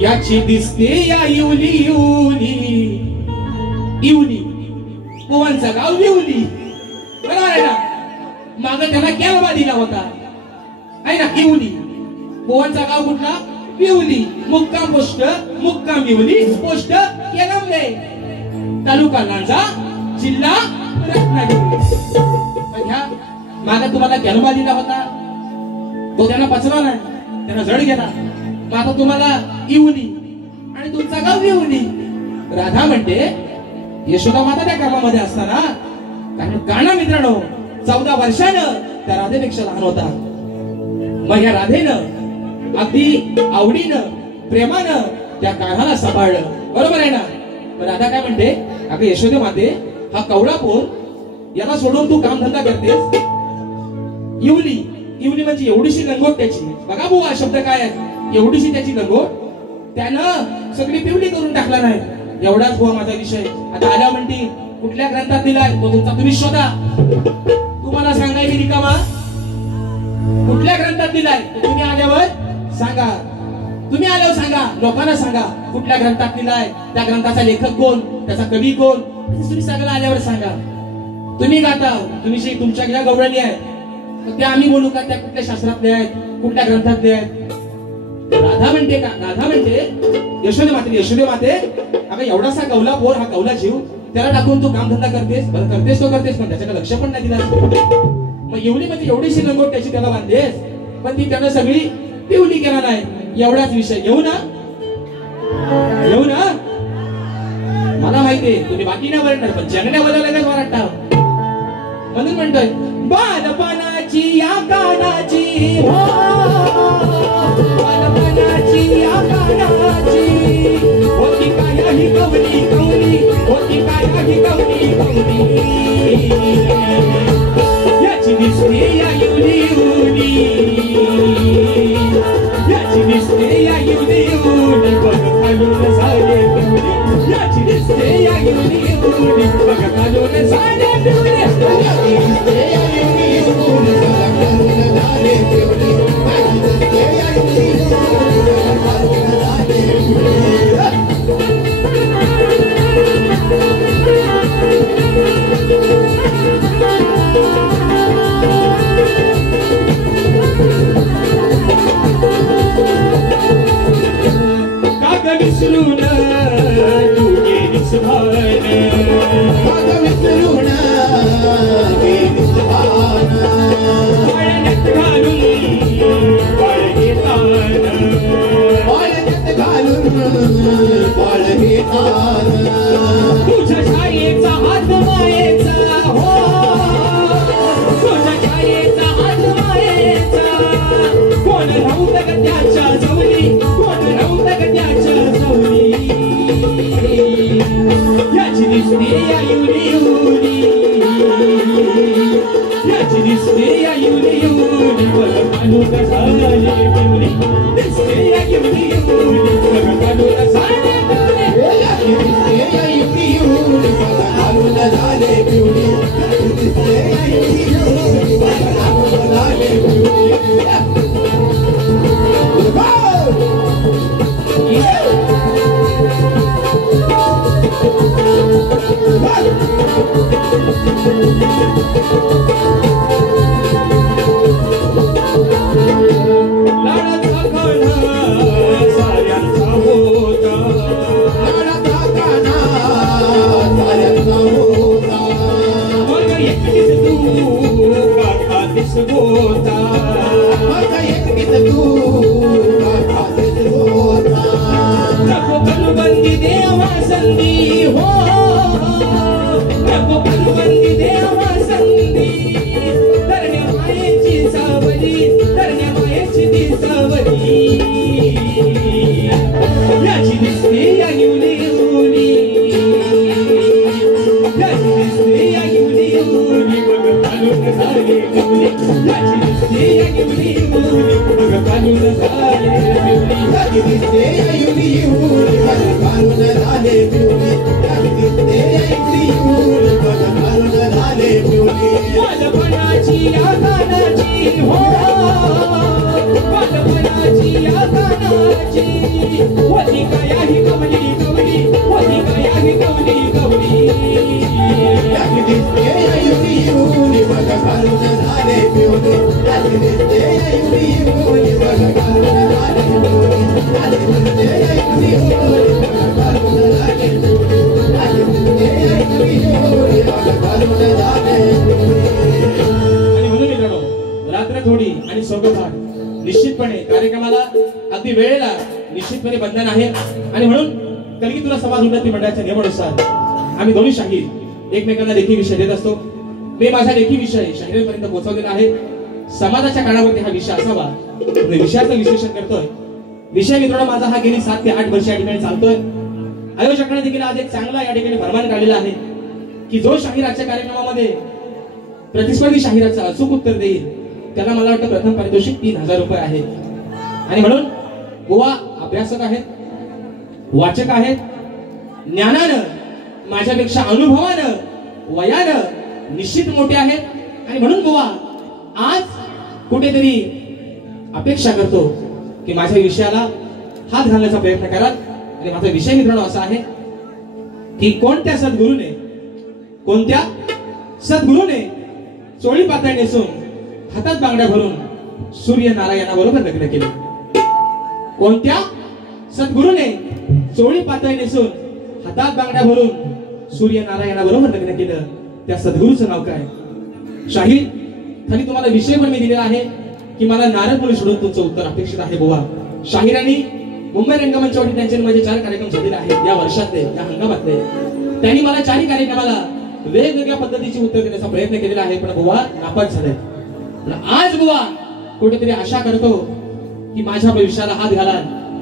याची दिसते या इवली इवली इवली पोवांचा गाव इवली बरोबर आहे ना माग त्याला केलवा दिला होता आहे ना इवली पोवांचा गाव कुठला पिवली मुक्काम पोस्ट मुक्काम इवली पोस्ट केलंबे तालुका लांजा जिल्हा रत्नागिरी ह्या माग तुम्हाला केलवा दिला होता तो त्यांना पचला नाही त्यांना जड गेला मग आता तुम्हाला इवली आणि तुमचा गाव इवली राधा म्हणते यशोदा माता त्या कामामध्ये असताना कारण काना मित्रांनो 14 वर्षानं त्या राधेपेक्षा लहान होता मग या राधेनं अगदी आवडीनं प्रेमानं त्या कान्हाला सांभाळलं बरोबर आहे ना मग राधा काय म्हणते अगं यशोदे माते हा कवळा पोर याला सोडून तू काम धंदा करतेस इवली इवली म्हणजे एवढीशी लंगोट त्याची बघा बुवा शब्द काय आहे एवढीशी त्याची लंगोट त्यानं सगळी पिवली करून टाकला नाही एवढाच बुवा माझा विषय आता आल्या म्हणती कुठल्या ग्रंथात दिलाय तो तुमचा तुम्ही शोधा तुम्हाला सांगायची रिकामा कुठल्या ग्रंथात दिलाय तुम्ही आल्यावर सांगा तुम्ही आल्यावर सांगा लोकांना सांगा कुठल्या ग्रंथात दिलाय त्या ग्रंथाचा लेखक कोण त्याचा कवी कोण तुम्ही सगळं आल्यावर सांगा तुम्ही गाता तुम्ही तुमच्या ज्या गवळणी आहेत त्या आम्ही बोलू का त्या कुठल्या शास्त्रातले आहेत कुठल्या ग्रंथातले आहेत राधा म्हणते का राधा म्हणते यशोदे माते अगं एवढासा कवला पोर हा कवला जीव त्याला टाकून तू काम धंदा करतेस बरं करतेस तो करतेस पण त्याच्याकडे लक्ष पण नाही दिला मग एवढी म्हणजे एवढीशी लंगोट त्याची त्याला बांधतेस पण ती त्यानं सगळी पिवली केला नाही एवढाच विषय येऊ ना मला माहितीये तुम्ही बाकी नाही वरणार पण जगण्या बदलल्याच वरटता म्हणून म्हणतोय बालपणाची या कानाची हो बालपणाची या कानाची होती काया ही कवली कवली होती काया ही कवली कवली याची दिसते या इवली इवली याची दिसते या इवली इवली बघ खालून झाले पिवली याची दिसते या इवली इवली बघ खालून झाले पिवली विसरून तू गेलीस भान विसरून गेलीस भान पाळण्यात घालून पाळणे तान पाळण्यात घालून पाळणे तान तुझ्या छायेचा हात मायेचा हो तुझ्या छायेचा हात मायेचा कोण राहून त्याच्या जवळी कोण राहून त्याच्या याची दिसते या इवली इवली याची दिसते या इवली इवली बघ खालून झाले पिवली दिसते या इवली इवली बघ खालून झाले पिवली याची दिसते या इवली इवली बघ खालून झाले पिवली दिसते या इवली इवली बघ खालून झाले पिवली का खातीस गोता माझा एकटीच तू का खातीस गोता नको कलबंदी देवा संधी हो नको कलबंदी देवा संधी धरण्या मायेची सावली धरण्या मायेची ती सावली याची दिसते या युली युली याची दिसते या युली युली बघ घालून झाले गवली याची दिसते या युली युली बघ घालून झाले गवली याची दिसते या युली युली बघ घालून झाले पिवली याची दिसते या युली युली बघ घालून झाले पिवली बालपणाची या गाण्याची हो बालपणाची या गाण्याची होती काय ही कवली कवली होती काय ही कवली कवली याची दिसते या युली युली बघ घालून झाले पिवली याची दिसते या युली युली बघ घालून झाले पिवली याची दिसते या युली युली बघ घालून झाले पिवली याची दिसते या युली युली बघ घालून झाले पिवली आणि म्हणून मित्रांनो रात्र थोडी आणि सोबत निश्चितपणे कार्यक्रमाला अगदी वेळेला निश्चितपणे बंधन आहे आणि म्हणून कलगी तुला समाज उन्नती मंडळाच्या नियमानुसार आम्ही दोन्ही शाहीर एकमेकांना लेखी विषय देत असतो मी माझा लेखी विषय शाहिरांपर्यंत पोहोचवलेला आहे समाजाच्या कानावरती हा विषय असावा विषयाचं विश्लेषण करतोय विषय मित्रांनो माझा हा गेली 7 ते 8 वर्ष या ठिकाणी चालतोय आयोजकांनी देखील आज एक चांगला या ठिकाणी फरमान काढलेला आहे की जो शाहीर आजच्या कार्यक्रमामध्ये प्रतिस्पर्धी शाहिराचं अचूक उत्तर देईल त्याला मला वाटतं प्रथम पारितोषिक 3000 रुपये आहे आणि म्हणून बुवा अभ्यासक आहेत वाचक आहेत ज्ञानानं माझ्यापेक्षा अनुभवानं वयानं निश्चित मोठे आहेत आणि म्हणून बुवा आज कुठेतरी अपेक्षा करतो की माझ्या विषयाला हात घालण्याचा प्रयत्न कराल आणि माझा विषय मित्रांनो असा आहे की कोणत्या सद्गुरूने चोळी पातळ नेसून हातात बांगड्या भरून सूर्यनारायणाबरोबर लग्न केले कोणत्या सद्गुरूने चोळी पातळ नेसून हातात बांगड्या भरून सूर्यनारायणाबरोबर लग्न केलं त्या सद्गुरूचं नाव काय शाहीर खाली तुम्हाला विषय पण मी दिलेला आहे की मला नारद मुनी सोडून तुमचं उत्तर अपेक्षित आहे बुवा शाहिरांनी मुंबई रंगमंचावरती त्यांचे माझे 4 कार्यक्रम झालेले आहेत या वर्षातले या हंगामातले त्यांनी मला 4 कार्यक्रमाला वेगवेगळ्या पद्धतीची उत्तर देण्याचा प्रयत्न केलेला आहे पण बुवा नापास झाले आज बुवा कुठेतरी आशा करतो की माझ्या भविष्याला हात घाला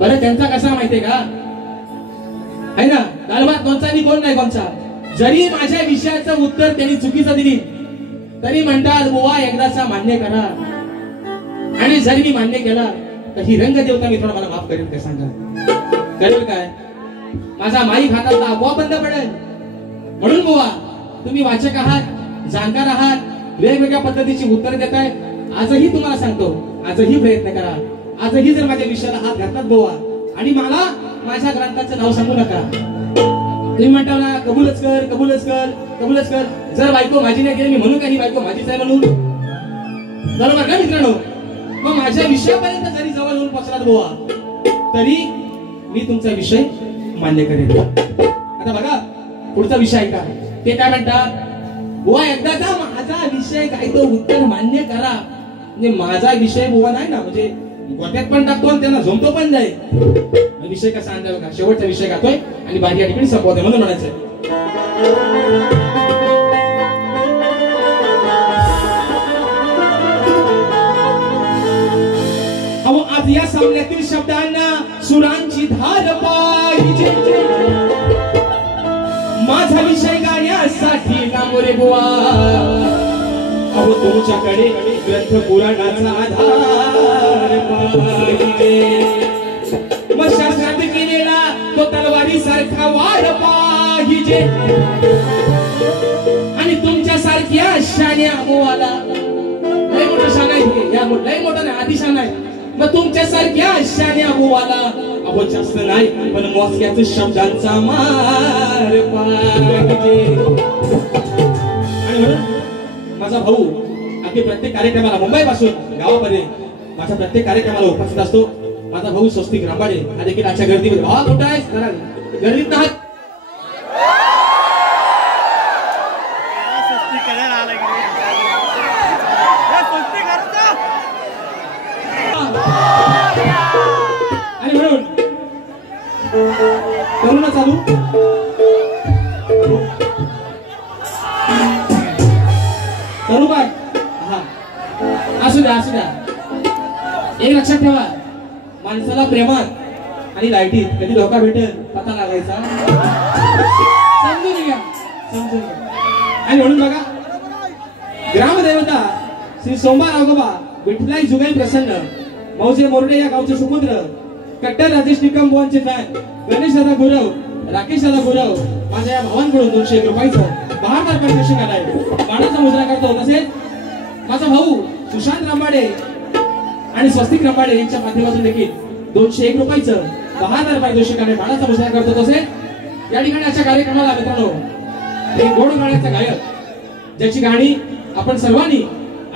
बरं त्यांचा कसा माहितीये का आहे ना दालभात कोणचा आणि कोण नाही कोणचा जरी माझ्या विषयाचं उत्तर त्यांनी चुकीचं दिली तरी म्हणतात बुवा एकदाचा मान्य करा आणि जरी मी मान्य केला तर ही रंगदेवता मी थोडा मला माफ करेल काय सांगा करेल काय माझा माई खात्यातला आपोआप बंद पडेल म्हणून बुवा तुम्ही वाचक आहात जाणकार आहात वेगवेगळ्या पद्धतीची उत्तर देताय आजही तुम्हाला सांगतो आजही प्रयत्न करा आजही जर माझ्या विषयाला हात घातलात बुवा आणि मला माझ्या ग्रंथाचं नाव सांगू नका तुम्ही म्हणता ना कबूलच कर कबूलच कर कबूलच कर जर बायको माझी नाही केली मी म्हणू का ही बायको माझीच आहे म्हणून बरोबर ना मित्रांनो मग माझ्या विषयापर्यंत जरी जवळ येऊन पोहोचलात बुवा तरी मी तुमचा विषय मान्य करेन आता बघा पुढचा विषय आहे का ते काय म्हणतात बुवा एकदाचा माझा विषय काय तो उत्तर मान्य करा म्हणजे माझा विषय बुवा नाही ना म्हणजे गोट्यात पण टाकतो आणि त्यांना झोमतो पण जाईल विषय कसा आणला बघा शेवटचा विषय गातोय आणि बाकी या ठिकाणी संपवतोय म्हणून म्हणायचंय अहो आज या सामन्यातील शब्दांना सुरांची धार पाहिजे माझा विषय गाण्यासाठी नामोरे बुवा अहो तुमच्याकडे ग्रंथ पुराणाचा आधार पाहिजे मग शास्त्रात केलेला तो तलवारी सारखा वार पाहिजे आणि तुमच्या सारख्या शाण्या बुवाला लय मोठा शान आहे या लय मोठा नाही अतिशान आहे मग तुमच्या सारख्या शाण्या बुवाला अहो जास्त नाही पण मोजक्याच शब्दांचा मार पाहिजे आणि म्हणून माझा भाऊ अगदी प्रत्येक कार्यक्रमाला मुंबई पासून गावापर्यंत माझ्या प्रत्येक कार्यक्रमाला उपस्थित असतो माझा भाऊ स्वस्तिक रांबाडे हा देखील आजच्या गर्दीमध्ये भावा कुठं आहेस जरा गर्दीत नाही करू ना चालू? करू काय? हा, असू द्या असू द्या. एक लक्षात ठेवा, माणसाला प्रेमात आणि लाईटीत कधी धोका भेटेल पता लागायचा. समजून घ्या, समजून घ्या. आणि म्हणून बघा, ग्रामदेवता श्री सोमवार राघोबा विठ्ठलाई जुगाई प्रसन्न मौजे मोरडे या गावचे सुपुत्र कट्टर राजेश निकम बुवांचे फॅन गणेश दादा गुरव, राकेश दादा गुरव माझ्या या भावांकडून 201 रुपयाचं बहारदार पारितोषिक आलाय. बाणाचा मुजरा करतो. तसेच माझा भाऊ सुशांत रांबाडे आणि स्वस्तिक रांबाडे यांच्या माध्यमातून देखील 201 रुपयाचं बहारदार पारितोषिक आलाय. बाणाचा मुजरा करतो. तसेच या ठिकाणी आजच्या कार्यक्रमाला मित्रांनो एक गोड गाण्याचा गायक ज्याची गाणी आपण सर्वांनी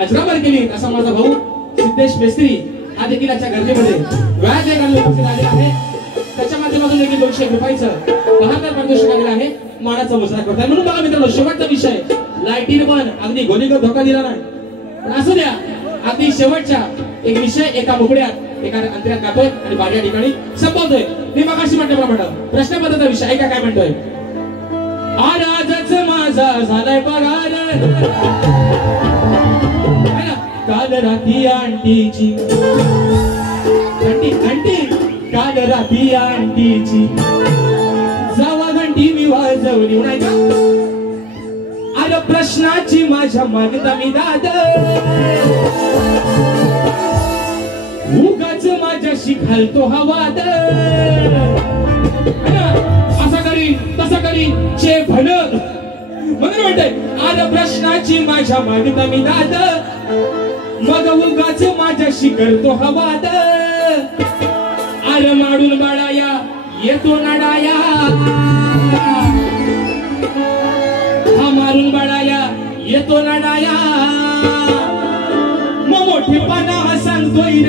अजरामर केली असा माझा भाऊ सिद्धेश मेस्त्री हा देखील आजच्या गर्दीमध्ये व्याज उपस्थित आलेला आहे. त्याच्या माध्यमातून देखील 201 रुपयाचं बहारदार पारितोषिक आलेलं आहे. मानाचा मुजरा करताय. म्हणून बघा मित्रांनो, शेवटचा विषय लाईटीने पण अगदी गोलीगत धोका दिला नाही, पण असू द्या अगदी शेवटच्या एक विषय एका मुकड्यात एका अंतर्यात गातोय आणि बाहेर ठिकाणी संपवतोय. मी मगाशी म्हटल्याप्रमाणे प्रश्नपत्राचा विषय ऐका काय म्हणतोय. आजच माझा झालाय पगार, काल राती आंटीची घंटी काल राती आंटीची जावा घंटी मी वाजवली नाही का. अरे प्रश्नाची माझ्या मागता मी दाद उगाच माझ्याशी घालतो हा वाद. असा करी तसा करी चे भल म्हणून म्हणताय. अरे प्रश्नाची माझ्या मागता मी दाद मग उगाच माझ्याशी करतो हा वाद. अरे माडून बाळाया येतो नाडाया हा मारून बाळाया येतो नाडाया मग मोठेपणा हा सांगतोय र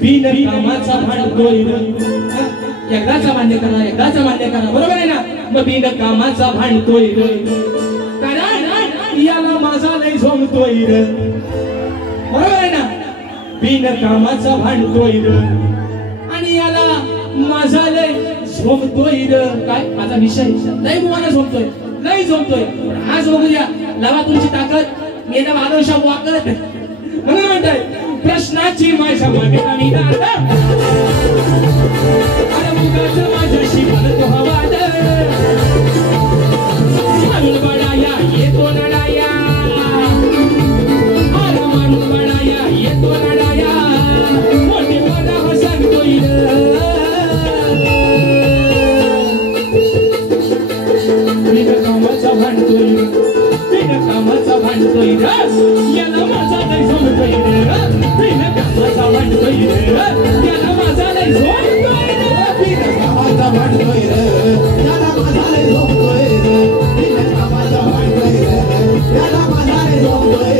बिन कामाचा भांडतोय र. एकदाचा मान्य करा, एकदाचा मान्य करा, बरोबर आहे ना. मग बिन कामाचा भांडतोय र कारण याला माझा लय झोमतोय र, बरोबर आहे ना. बिन कामाचा भांडतोय र आणि याला माझा लय झोमतोय र. काय माझा विषय लय बुवाला झोमतोय, लय झोमतोय. आज बघूया लावा तुमची ताकद मेना भादोशा वाकत म्हणून म्हणताय. प्रश्नाची माझ्या मागे आणि दादा अरे मुगाच माझ्याशी घालतो हा वाद. मारून बडाया येतो नडाया अरे मारून बडाया येतो नडाया मोठेपणा हा सांगतोय बिन कामाचा भांडतोय, बिन कामाचा भांडतोय याला माझा लय झोमतोय बिन कामाचा भांडतोय याला माझा लय झोमतोय बिन कामाचा भांडतोय याला माझा लय झोमतोय बिन कामाचा भांडतोय याला माझा लय झोमतोय.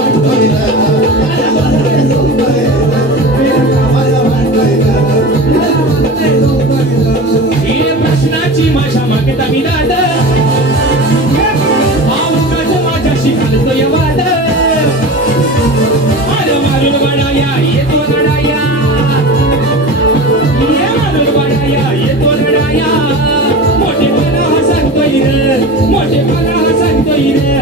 भांडतोय याला माझा लय झोमतोय बिन कामाचा भांडतोय याला माझा लय झोमतोय हे प्रश्नाची माझ्या मागता मी दाद माझ्याशी घालतोय वाद. अरे मारून बडाया येतो नडाया ये मारून बडाया येतो नडाया मोठे मला सांगतोय रे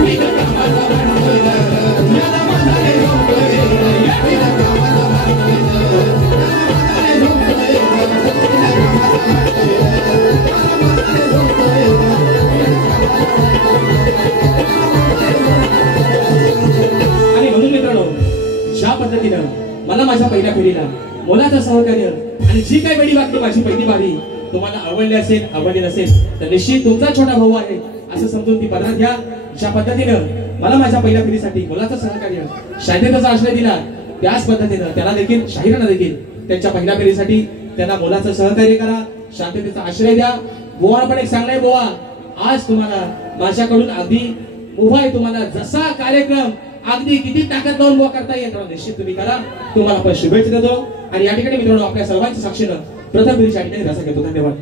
मी तर कामाला म्हणतोय याला माझाले झोपतोय मी तर कामाला म्हणतोय याला माझाले झोपतोय आणि म्हणून मित्रांनो ज्या पद्धतीनं मला माझ्या पहिल्या पिढीला मोलाचं सहकार्य आणि जी काही वेळी वाटली माझी पहिली बारी तुम्हाला आवडली असेल आवडली नसेल तर निश्चित तुमचा छोटा भाऊ आहे असं समजून ती पद्धत घ्या. ज्या पद्धतीनं मला माझ्या पहिल्या पिढीसाठी मोलाचं सहकार्य शांततेचा आश्रय दिला त्याच पद्धतीनं त्याला देखील शाहिरांना देखील त्यांच्या पहिल्या पिढीसाठी त्यांना मोलाचं सहकार्य करा, शांततेचा आश्रय द्या. बुवा पण एक सांगलाय बुवा आज तुम्हाला माझ्याकडून अगदी उभा आहे तुम्हाला जसा कार्यक्रम अगदी किती ताकद लावून बुवा करता येईल निश्चित तुम्ही करा. तुम्हाला आपण शुभेच्छा देतो आणि या ठिकाणी मित्रांनो आपल्या सर्वांच्या साक्षीनं प्रथम पिढीच्या ठिकाणी रस घेतो. धन्यवाद.